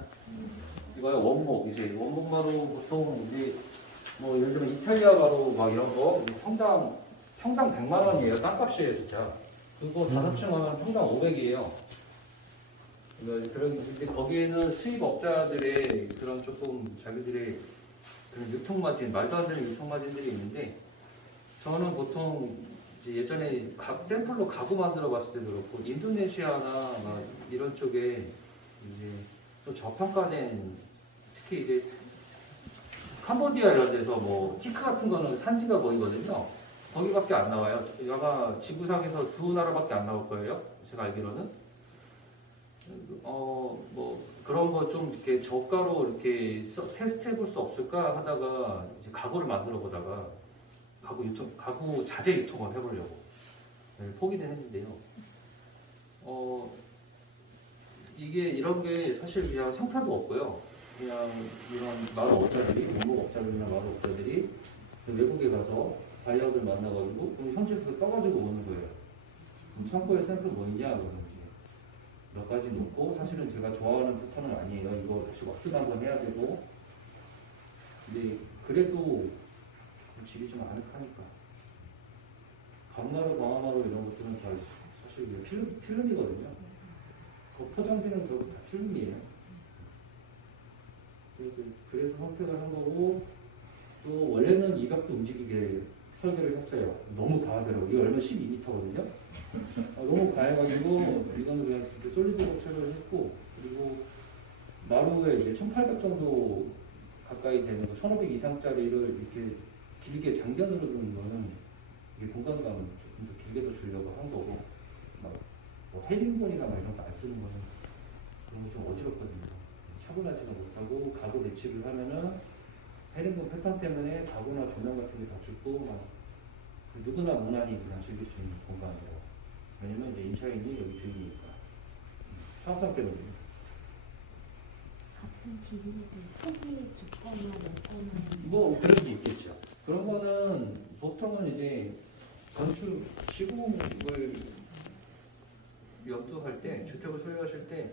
이거요, 원목. 이제 원목 가루 보통 이제 뭐 예를 들면 이탈리아 가루 막 이런 거 평당 100만 원이에요. 땅값이에요, 진짜. 그거 5층 하면 평당 500이에요. 그런데 거기에는 수입업자들의 그런 조금 자기들의 그런 유통마진, 말도 안 되는 유통마진들이 있는데, 저는 보통 이제 예전에 각 샘플로 가구 만들어 봤을 때도 그렇고, 인도네시아나 막 이런 쪽에 이제 좀 저평가된, 특히 이제 캄보디아 이런 데서 뭐 티크 같은 거는 산지가 거기거든요. 거기밖에 안 나와요. 아마 지구상에서 2나라밖에 안 나올 거예요. 제가 알기로는. 뭐 그런 거 좀 이렇게 저가로 이렇게 테스트 해볼 수 없을까 하다가 이제 가구를 만들어 보다가 가구 자재 유통을 해보려고 포기는 했는데요. 이게 이런 게 사실 그냥 상표도 없고요. 그냥 이런 마루업자들이, 원목업자들이나 마루업자들이 외국에 가서 바이어들 만나가지고 그럼 현지에서 떠가지고 오는 거예요. 그럼 창고에 샘플 뭐 있냐? 그러면 몇 가지 놓고, 사실은 제가 좋아하는 패턴은 아니에요. 이거 역시 왁스도 한번 해야 되고. 근데 그래도 질이 좀 아늑하니까. 강마루, 광화마루 이런 것들은 다 사실 필름이거든요. 그 포장지는 다 필름이에요. 그래서 선택을 한 거고, 또 원래는 이 벽도 움직이게 설계를 했어요. 너무 과하더라고요. 이거 얼마 12m거든요. 너무 과해가지고 이거는 그냥 솔리드로 처리를 했고, 그리고 마루에 이제 1800 정도 가까이 되는 거, 1500 이상짜리를 이렇게 길게 장전으로 두는 거는 이게 공간감을 조금 더 길게도 주려고 한 거고, 뭐 헤링본이나 막 이런 거 안 쓰는 거는 그런 거 좀 어지럽거든요. 차분하지가 못하고, 가구 배치를 하면은 헤링본 패턴 때문에 가구나 조명 같은 게 다 죽고, 막 누구나 무난히 그냥 즐길 수 있는 공간이에요. 왜냐면 이제 임차인이 여기 주인이니까. 사업상 때문에. 같은 기준으로 폭이 좋거나 넓거나 뭐 그런 게 있겠죠. 그런 거는 보통은 이제 건축 시공을 염두할 때, 주택을 소유하실 때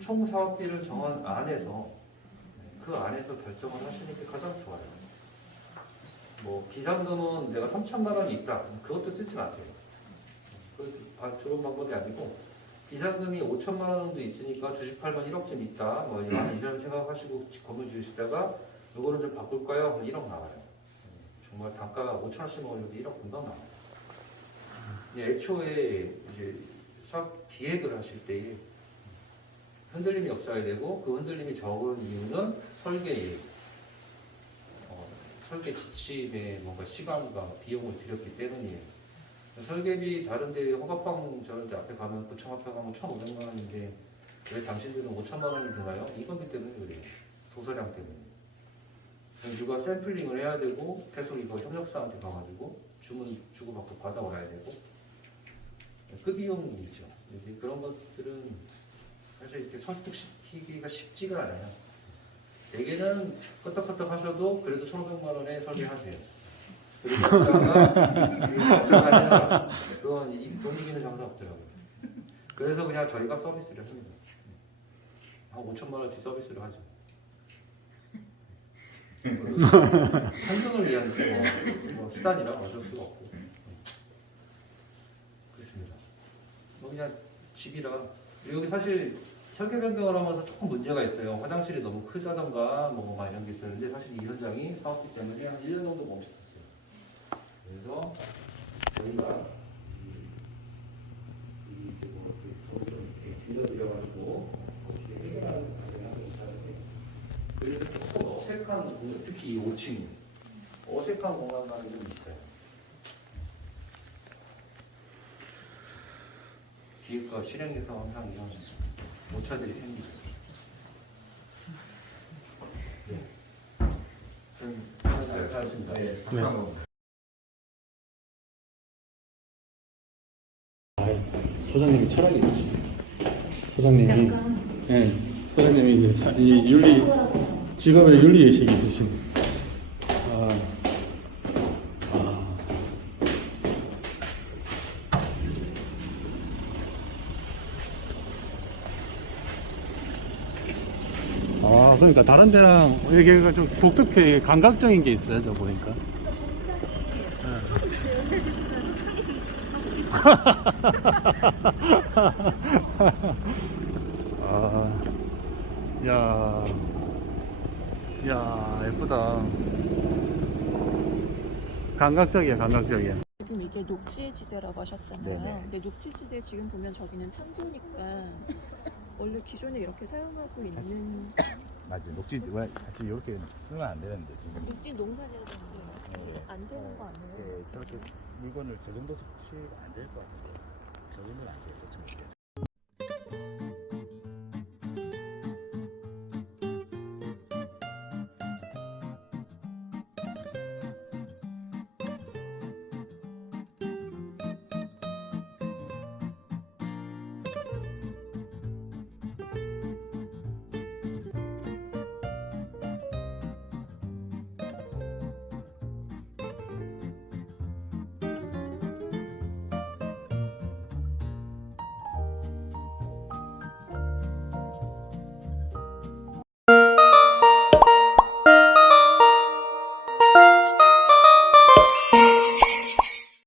총 사업비를 정한 안에서, 그 안에서 결정을 하시는 게 가장 좋아요. 뭐 비상금은 내가 3천만 원이 있다, 그것도 쓰지 마세요. 그 좋은 방법이 아니고, 비상금이 5천만 원도 있으니까 주식 팔면 1억쯤 있다, 뭐 이런 생각하시고 건물 지으시다가 이거는 좀 바꿀까요? 그럼 1억 나와요. 정말 단가가 5천 원씩 먹으려도 1억 금방 나와요. 애초에 이제 사업 기획을 하실 때 흔들림이 없어야 되고, 그 흔들림이 적은 이유는 설계에 설계 지침에 뭔가 시간과 비용을 들였기 때문이에요. 설계비 다른데 허가방 저런데 앞에 가면 구청 앞에 가면 1,500만 원인데 왜 당신들은 5천만 원이 드나요? 이 건비 때문에 그래요. 도서량 때문에. 누가 샘플링을 해야 되고 계속 이거 협력사한테 가가지고 주문 주고받고 받아와야 되고 그 비용이 있죠. 이제 그런 것들은 사실 이렇게 설득시키기가 쉽지가 않아요. 대개는 끄떡끄떡 하셔도 그래도 1,500만 원에 설계하세요. 그리고 작가가 그건 돈 이기는 장사 없더라고요. 그래서 그냥 저희가 서비스를 합니다. 한 5천만 원치 서비스를 하죠. 생존을 위한 뭐 수단이라 어쩔 수가 없고 그렇습니다. 뭐 그냥 집이라 여기 사실 설계 변경을 하면서 조금 문제가 있어요. 화장실이 너무 크다던가 뭐 막 이런 게 있었는데 사실 이 현장이 사업기 때문에 한 1년 정도 멈췄었어요. 그래서 저희가 빌려드려가지고 해결하는 과정을 하고 있다는데 그래서 조금 어색한 공간, 특히 이 5층 어색한 공간감이 좀 있어요. 기획과 실행에서 항상 이런 오차들이 생기죠. 네. 저는 잘했습니다. 네. 소장님이 철학이 있으시네. 소장님이, 네, 소장님이 이제 이 윤리 직업의 윤리 의식이 있으시네. 그러니까 다른 데랑 여기가 좀 독특해, 감각적인 게 있어요, 저 보니까. 야, 예쁘다. 감각적이야, 감각적이야. 지금 이게 녹지지대라고 하셨잖아요. 네네. 근데 녹지지대 지금 보면 저기는 창조니까 원래 기존에 이렇게 사용하고 있는 맞아요. 녹지 사실 이렇게 쓰면 안 되는데 지금 녹지 농사지어야 되는데 예, 안 되는 거 아니에요? 예, 저렇게 물건을 저 정도 섭취가 안 될 것 같은데 저기는 안 돼요.